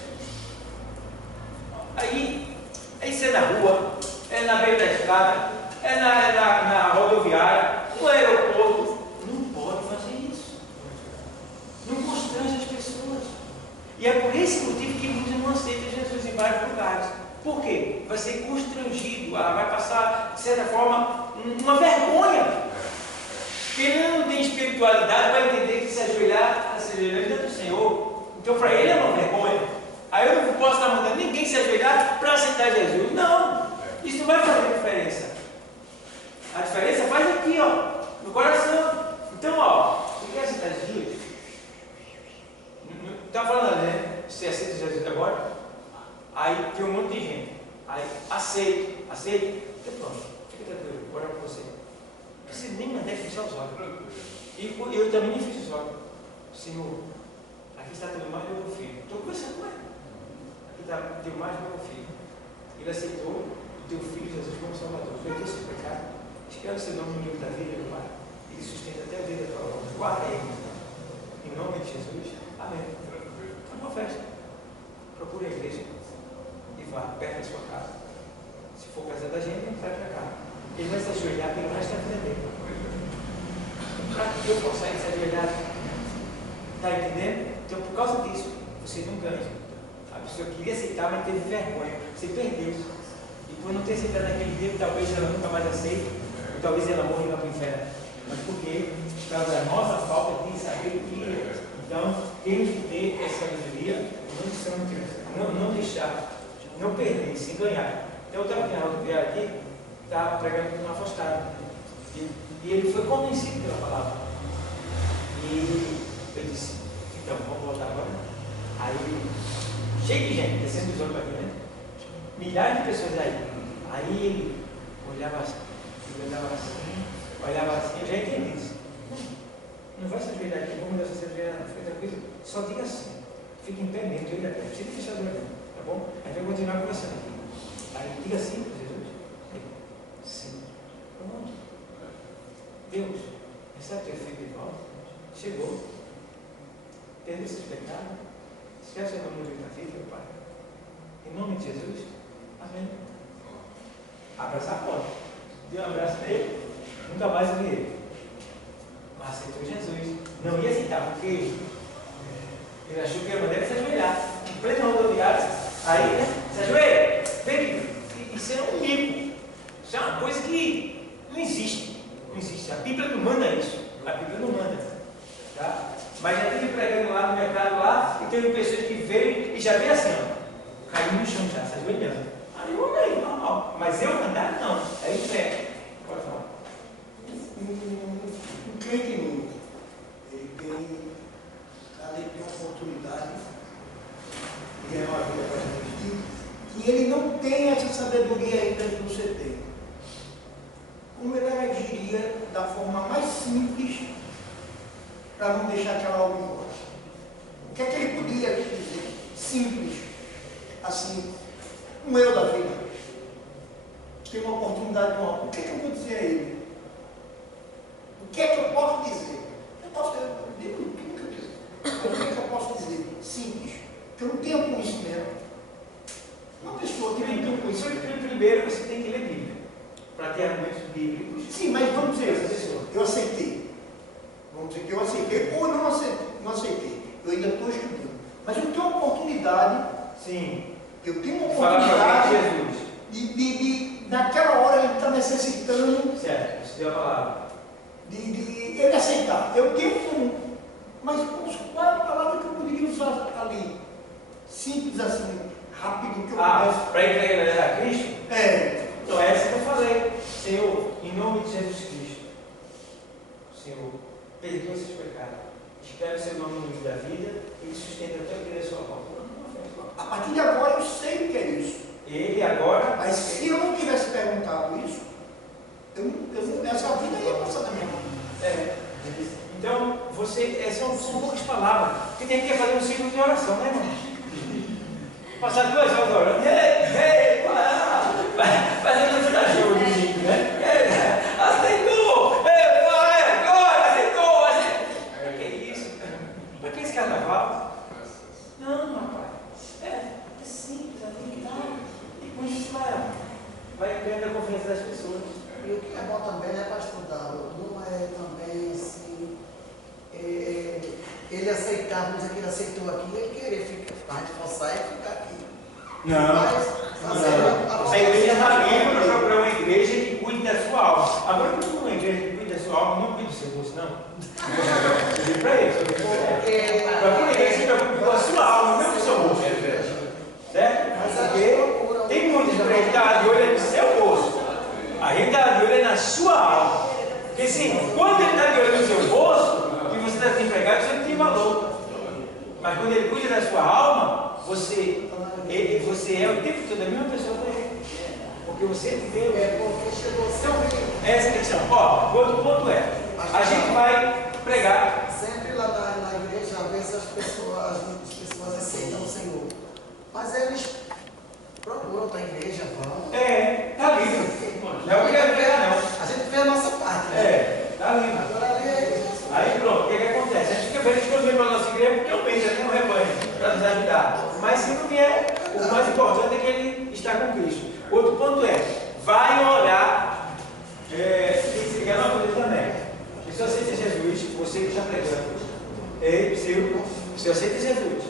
Aí isso é na rua, é na beira da estrada, é na rodoviária, no aeroporto. Não pode fazer isso. Não constrange as pessoas. E é por esse motivo que muitos não aceitam Jesus em vários lugares. Por quê? Vai ser constrangido, vai passar, de certa forma, uma vergonha. Quem não tem espiritualidade vai entender que se ajoelhar diante do Senhor. Então, para ele é uma vergonha. Aí eu não posso estar mandando ninguém se ajoelhar para aceitar Jesus. Não, isso não vai fazer diferença. A diferença faz aqui, ó, no coração. Então, ó, você quer aceitar Jesus? Está falando, né? Você aceita Jesus agora? Aí tem um monte de gente. Aí aceita. Então pronto, fica tranquilo, vou orar por você. Você nem mandar fechar os olhos. E eu também nem fiz os olhos. Senhor, aqui está teu mais meu filho. Estou conversando com ele. Aqui está teu mais meu filho. Ele aceitou o teu filho Jesus como Salvador. Perdoa seu pecado. Escreve seu nome no livro da vida, meu Pai. Ele sustenta até o dia da tua obra. Guarda ele. Em nome de Jesus. Amém. Então confessa. Procure a igreja. E vá perto da sua casa. Se for casa da gente, não vai para cá. Ele vai se ajoelhar pelo resto da vida dele. Para que eu possa ir se ajoelhar. Está entendendo? Então, por causa disso, você não ganha. A pessoa queria aceitar, mas teve vergonha. Você perdeu. E por não ter aceitado naquele dia, talvez ela nunca mais aceite. Ou talvez ela morra e vá para o inferno. Mas por quê? Por causa da nossa falta de sabedoria. Então, temos que ter essa sabedoria, não deixar, não perder, se ganhar. Então, eu estava aqui na rodoviária aqui, estava pregando com um afastado. E ele foi convencido pela palavra. E eu disse, então, vamos voltar agora? Aí, cheio de gente, descendo os olhos aqui, né? Milhares de pessoas aí. Aí ele olhava assim, eu já entendi isso. Não vai se ajoelhar aqui, vamos dar se ajoelhar, fica tranquilo. Só diga assim, fica em pé mesmo, eu não precisa fechar os olhos, tá bom? A gente vai continuar conversando aqui. Aí diga assim para Jesus. Sim. Pronto. Deus, recebe teu filho de volta. Chegou. Perdeu seus pecados. Escreve seu nome no livro da vida, meu Pai. Em nome de Jesus. Amém. Abraçar pode. Deu um abraço nele. Nunca mais vi ele. Mas aceitou Jesus. Não ia aceitar, porque ele achou que ia mandar ele se ajoelhar. Em plena rodoviária. Aí, né? Se ajoelha. Vem aqui. Isso é um mico. Isso é uma coisa que não existe. Não existe. A Bíblia não manda isso. A Bíblia não manda. Tá? Mas já teve pregando lá no mercado lá, e teve pessoas que veio e já veio assim, ó, caiu no chão já, se ajoelhando. Aí eu olhei, normal. Mas eu mandar, não. Aí em pé. Pode falar. Um crente novo, ele tem uma oportunidade de ganhar uma vida para Jesus. E ele não tem essa sabedoria ainda que você tem. Como ele agiria da forma mais simples para não deixar aquela alma embora? O que é que ele poderia dizer? Simples, assim, um eu da vida. Tem uma oportunidade nova. O que é que eu vou dizer a ele? O que é que eu posso dizer? Eu posso dizer tudo que eu quiser. Mas o que é que eu posso dizer? Simples. Que eu não tenho conhecimento. Uma pessoa que não tem conhecimento. Primeiro você tem que ler Bíblia. Para ter argumentos bíblicos. Sim, mas vamos dizer, eu aceitei. Vamos dizer que eu aceitei ou não aceitei. Eu ainda estou estudando. Mas eu tenho uma oportunidade. Sim. Eu tenho uma Falar oportunidade para Jesus. de naquela hora ele está necessitando. Certo, isso deu a palavra. De ele aceitar. Eu tenho mas qual é a palavra que eu poderia usar ali? Simples assim, rápido que eu pudesse. Para entregar a Cristo? É. Então é essa que eu falei. Senhor, em nome de Jesus Cristo, Senhor, perdoa esses pecados. Escreve seu nome no livro da vida e sustenta até o dia da sua volta. A partir de agora eu sei o que é isso. Ele agora. Mas se eu não tivesse perguntado isso, essa vida ia passar da minha mão. É. são poucas palavras. Porque tem que fazer um ciclo de oração, né, irmão? Passar 2 horas orando. Fazendo isso da chuva, né? Aceitou! Glória, aceitou! Para que isso? Para que esse carnaval? Não, rapaz. É simples, assim que dá. E com isso vai ganhando a confiança das pessoas. E o que é bom também, né, pastor Dado, não é também assim, ele aceitar, vamos dizer que ele aceitou aqui, ele querer ficar, forçar e ficar aqui. Não. A igreja está livre para procurar uma igreja que cuide da sua alma. Agora, não uma igreja que cuide da sua alma, não cuide do seu bolso, não. Eu digo para isso. Procura uma igreja que se preocupe com a sua alma, não com o seu bolso. Certo? Porque tem muitos para gente estar de olho no seu bolso. A gente está de olho na sua alma. Porque assim, quando ele está de olho no seu bolso, e você está desempregado, você não tem valor. Mas quando ele cuida da sua alma, você é o tempo todo a mesma pessoa para ele. Porque você viveu. Porque chegou sempre. Essa é a questão. Ó, o outro ponto é, a gente vai pregar. Sempre lá na igreja, às vezes as pessoas aceitam o Senhor. Mas eles procuram para a igreja, vão. Tá livre. Não é obrigatório, não. A gente fez a nossa parte. Tá livre. Agora ali é isso. Aí pronto, o que acontece? A gente fica vendo escolher para a nossa igreja porque eu penso, tem um rebanho para nos ajudar. Mas se não vier, o mais importante é que ele está com Cristo. Outro ponto é, vai orar. Tem que se ligar numa coisa também. Se você aceita Jesus, você que está pregando, você aceita Jesus.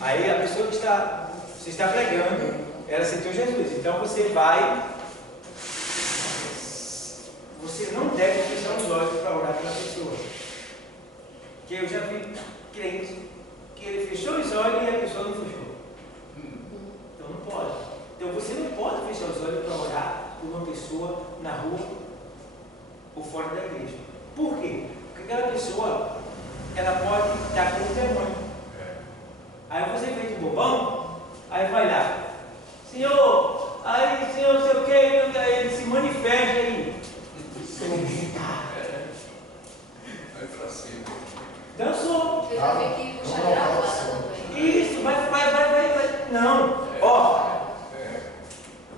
Aí a pessoa que você está pregando, ela aceitou Jesus. Então você não deve fechar os olhos para orar pela pessoa. Que eu já vi crente que ele fechou os olhos e a pessoa não fechou. Então não pode. Então você não pode fechar os olhos para orar por uma pessoa na rua ou fora da igreja. Por quê? Porque aquela pessoa, ela pode estar com o demônio. Aí você fez um bobão, aí vai lá, Senhor, Senhor, não sei o que, ele se manifesta aí. Vai pra cima. Dançou. Eu já vi que puxar gravata também. Isso, vai. Não.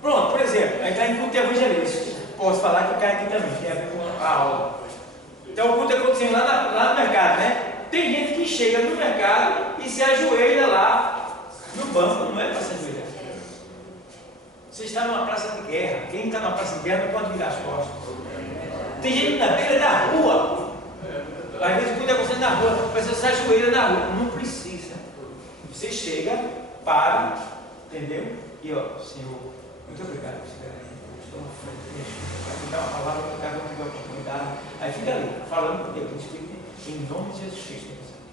Pronto, por exemplo, aí está em culto de evangelista. Posso falar que cai aqui também, tem a ver com a aula. Então o culto acontecendo lá no mercado, né? Tem gente que chega no mercado e se ajoelha lá no banco, não é para se ajoelhar. Você está numa praça de guerra. Quem está numa praça de guerra não pode virar as costas. Tem gente na beira da rua. Às vezes o culto acontecendo na rua, mas você se ajoelha na rua. Não precisa. Você chega, para, entendeu? E ó, Senhor, muito obrigado por esse cara. Estou na frente, vai me dar uma palavra para cada um tiver a oportunidade. Aí fica ali, falando com Deus, em nome de Jesus Cristo.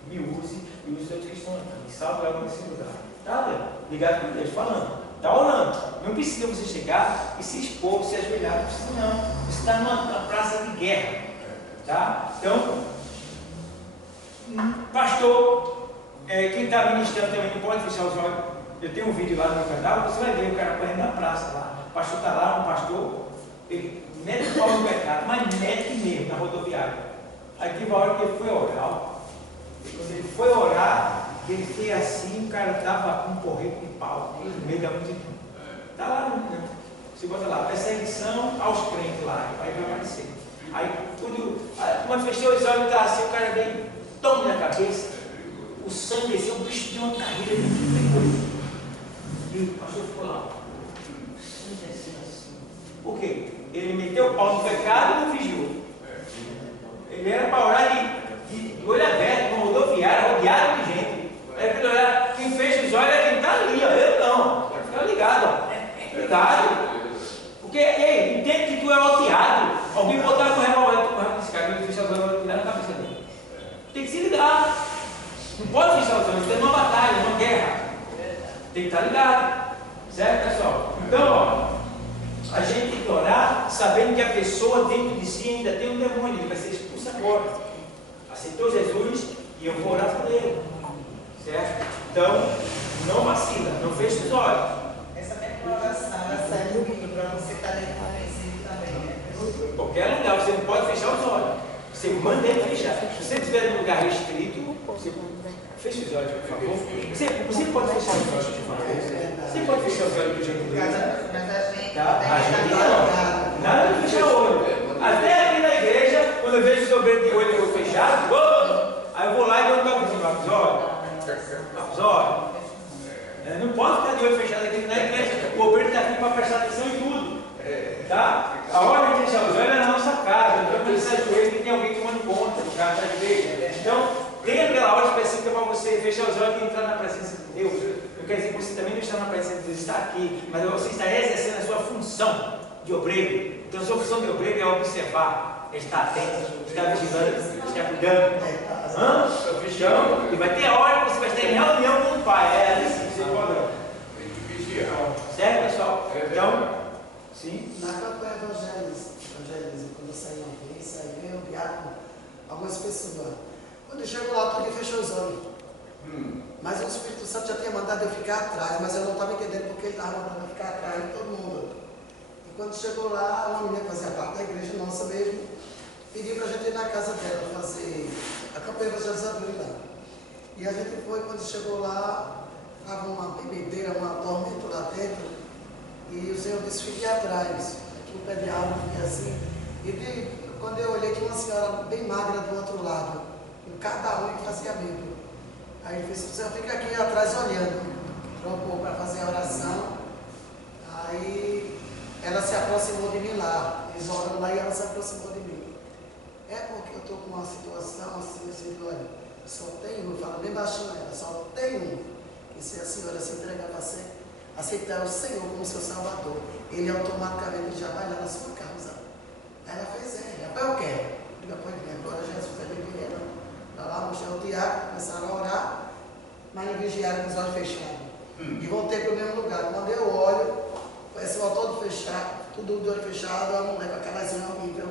Me use e use todos que estão aqui. Salve ela nesse lugar. Tá ligado com Deus, falando. Está orando. Não precisa você chegar e se expor, se ajoelhar. Não precisa não. Você está numa praça de guerra. Tá? Então, pastor, quem está ministrando também não pode fechar os olhos. Eu tenho um vídeo lá no meu canal, você vai ver o cara correndo na praça lá. O pastor está lá, um pastor, ele mete o pau no mercado, mas mete mesmo na rodoviária. Aí teve uma hora que ele foi orar. Quando ele foi orar, ele fez assim, o cara estava com um porrete de pau no meio da multidão. Está lá no canto. Você bota lá, perseguição aos crentes lá, aí vai aparecer. Aí quando fechou os olhos, tá assim, o cara veio, toma na cabeça, o sangue desceu, o bicho deu uma carreira de e o pastor ficou lá. O sangue desceu assim. Por quê? Ele meteu o pau no pecado e não vigiou. Ele era para orar de olho aberto, com rodoviária, rodeado de gente. Era para olhar, quem fecha os olhos é quem está ali, ó. Eu não. Pode ficar ligado, ó. Ligado. Porque, ei, entende que tu é alteado. Alguém botar com o revólver desse cara, ele fecha os olhos e tirar na cabeça dele. Tem que se ligar. Não pode fechar os olhos, tem uma batalha, uma guerra. Tem que estar ligado. Certo, pessoal? Então, ó, a gente tem que orar sabendo que a pessoa dentro de si ainda tem um demônio, ele vai ser expulso agora. Aceitou Jesus e eu vou orar por ele. Certo? Então, não vacila, não feche os olhos. Essa mesma oração, ela sai do livro para você estar dentro do princípio também, né? Qualquer lugar, você não pode fechar os olhos. Você manda ele fechar. Se você estiver num lugar restrito, você fecha os olhos, por favor. Você pode fechar os olhos, por favor. Você pode fechar os olhos do jeito dele. Tá? A gente não. Nada de fechar o olho. Até aqui na igreja, quando eu vejo o sobreiro de olho fechado, aí eu vou lá e dou um toquezinho. Abre os olhos. Abre os olhos. Não pode ficar de olho fechado aqui na igreja. O obreiro está aqui para prestar atenção em tudo. Tá? A hora de fechar os olhos é na nossa casa. Então, quando você está de olho, que tem alguém tomando conta do cara da igreja. Então, tem aquela hora específica para você fechar os olhos e entrar na presença de Deus. Eu quero dizer que você também não está na presença de Deus, está aqui, mas você está exercendo a sua função de obreiro. Então, a sua função de obreiro é observar, é estar atento, estar vigilando, estar cuidando. Então, e vai ter a hora que você vai estar em reunião com o Pai. É ali sim, você pode. Certo, pessoal? Então, sim. Na campanha evangelismo, quando eu saí uma vez, saí eu, diácono, algumas pessoas. Quando eu chego lá, todo mundo fechou os olhos. Mas o Espírito Santo já tinha mandado eu ficar atrás, mas eu não estava entendendo porque ele estava mandando eu ficar atrás de todo mundo. E quando chegou lá, uma menina que fazia parte da igreja nossa mesmo, pediu para a gente ir na casa dela fazer a campanha evangelizadora lá. E a gente foi, quando chegou lá, estava uma bebedeira, uma tormenta lá dentro, e o Senhor disse, fique atrás, aqui o pé de árvore, fiquei assim. E quando eu olhei, tinha uma senhora bem magra do outro lado, com cada um que fazia membro. Aí ele disse, o Senhor fica aqui atrás olhando, trocou para fazer a oração. Aí ela se aproximou de mim lá, eles orando lá e ela se aproximou de mim. É porque eu estou com uma situação assim, olha, só tem um, fala bem baixinho ela, só tem um, que se a senhora se entregar para aceitar o Senhor como seu Salvador, ele automaticamente já vai lá na sua causa. Aí ela fez, eu quero. Depois de agora Jesus vai vir ela. Lá mostrei o diácono, começaram a orar, mas não vigiaram com os olhos fechados. E voltei para o mesmo lugar. Quando eu olho, o pessoal todo fechado, tudo de olho fechado, a mulher com aquelas unhas horríveis,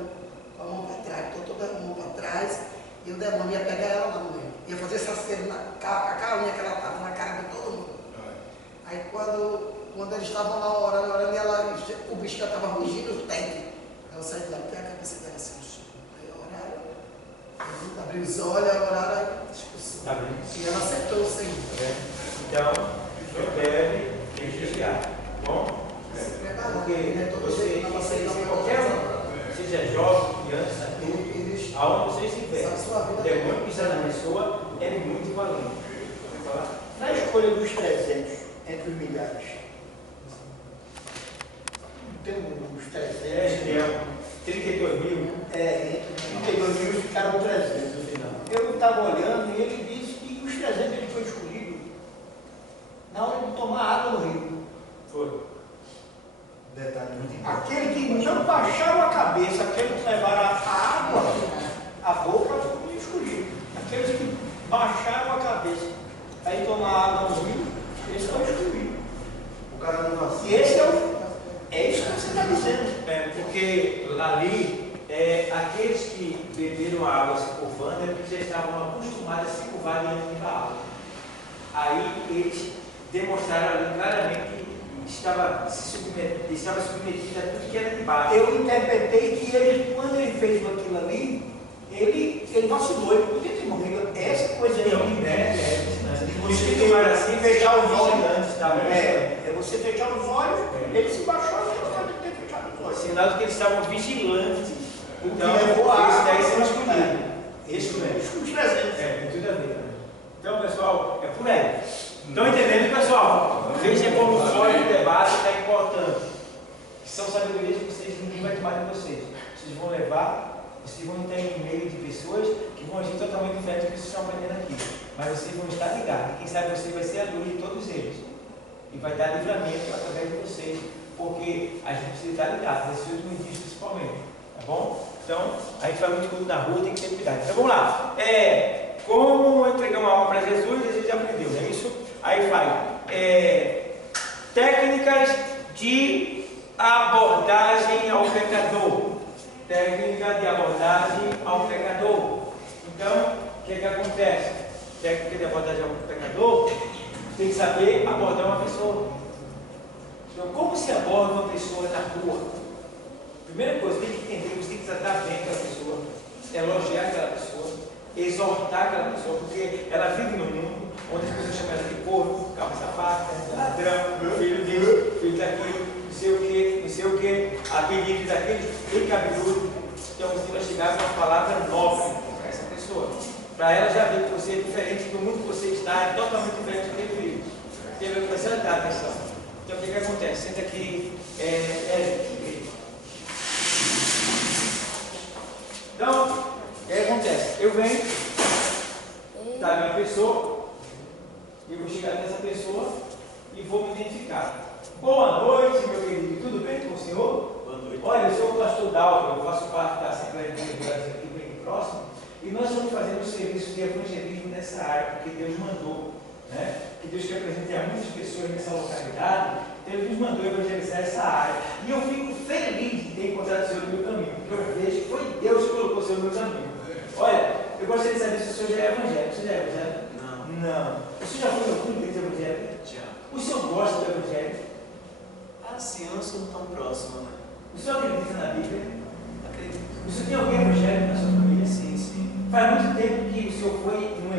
com a mão para trás, toda a mão para trás, e o demônio ia pegar ela na mulher. Ia fazer essa cena com a unha que ela estava na cara de todo mundo. Aí quando eles estavam lá orando, ela, o bicho já estava rugindo os dentes. Aí eu saí de lá, tem a cabeça dela assim. Abriu os olhos, oraram, aí discussão. E ela aceitou o Senhor. Então, não deve vigiar. Bom? Porque você, qualquer um, seja jovem, criança, adulto, aonde você estiver, o demônio pisar na pessoa é muito valente. Na escolha dos 300 entre os milhares, tem uns 300. 32 mil. Entre 32 mil ficaram 300 no final. Eu estava olhando e ele disse que os 300 ele foi escolhido na hora de tomar água no rio. Foi. Detalhe muito importante. Aquele que não baixava a cabeça, aquele que levaram a água, a boca, foi escolhido. Aqueles que baixaram a cabeça aí tomar água no rio, eles estão escolhidos. O cara não vacina. E esse é isso que você está dizendo. Porque ali, aqueles que beberam a água se curvando é porque já estavam acostumados a se curvar diante da água. Aí eles demonstraram ali claramente que estava submetido a tudo que era de baixo. Eu interpretei que ele, quando ele fez aquilo ali, ele vacilou, ele podia ter morrido. Essa coisa aí, Você não era assim, fechar os olhos antes, tá? É você fechar os olhos, ele se baixou, ele não pode ter fechado os olhos. Sinal de que eles estavam vigilantes. Então, levou a esse daí água, são escolhidos. Isso mesmo, os 300. Tem tudo a ver. Então, pessoal, é por aí. Estão entendendo, pessoal? Veja como o foco do debate está importante. São sabedorias que vocês, ninguém vai tomar de vocês. Vocês vão levar, vocês vão estar em meio de pessoas que vão agir totalmente diferente do que vocês estão aprendendo aqui. Mas vocês vão estar ligados. Quem sabe você vai ser a luz de todos eles. E vai dar livramento através de vocês. Porque a gente precisa estar ligado, nesses últimos dias principalmente. Tá bom? Então, a gente faz muito culto na rua, tem que ter cuidado. Então vamos lá. Como entregar uma alma para Jesus, a gente já aprendeu, não é isso? Aí fala, técnicas de abordagem ao pecador. Técnica de abordagem ao pecador. Então, o que acontece? Técnica de abordagem ao pecador, tem que saber abordar uma pessoa. Então, como se aborda uma pessoa na rua? Primeira coisa, tem que entender que você tem que tratar bem com a pessoa. elogiar aquela pessoa, exortar aquela pessoa, porque ela vive num mundo onde as pessoas chamam ela de corno, cabo safado, ladrão, filho disso, filho daquilo, não sei o que, apelido daquele, e cabeludo. Então você vai chegar com uma palavra nobre para essa pessoa. Para ela já ver que você é diferente do mundo que você está, é totalmente diferente do que ele vive. Ele vai começar a dar atenção. Então o que acontece? Senta aqui, Então, o que acontece? Eu venho, tá uma pessoa, eu vou chegar nessa pessoa e vou me identificar. Boa noite, meu querido, tudo bem com o senhor? Boa noite. Olha, eu sou o pastor Dalton, eu faço parte da Assembleia de Deus aqui bem próximo, e nós estamos fazendo um serviço de evangelismo nessa área, porque Deus mandou, né? Que Deus quer presentear muitas pessoas nessa localidade, então Ele nos mandou evangelizar essa área. E eu fico feliz de ter encontrado o Senhor no meu caminho, porque eu vejo que foi Deus que colocou o Senhor no meu caminho. Olha, eu gostaria de saber se o senhor já é evangélico.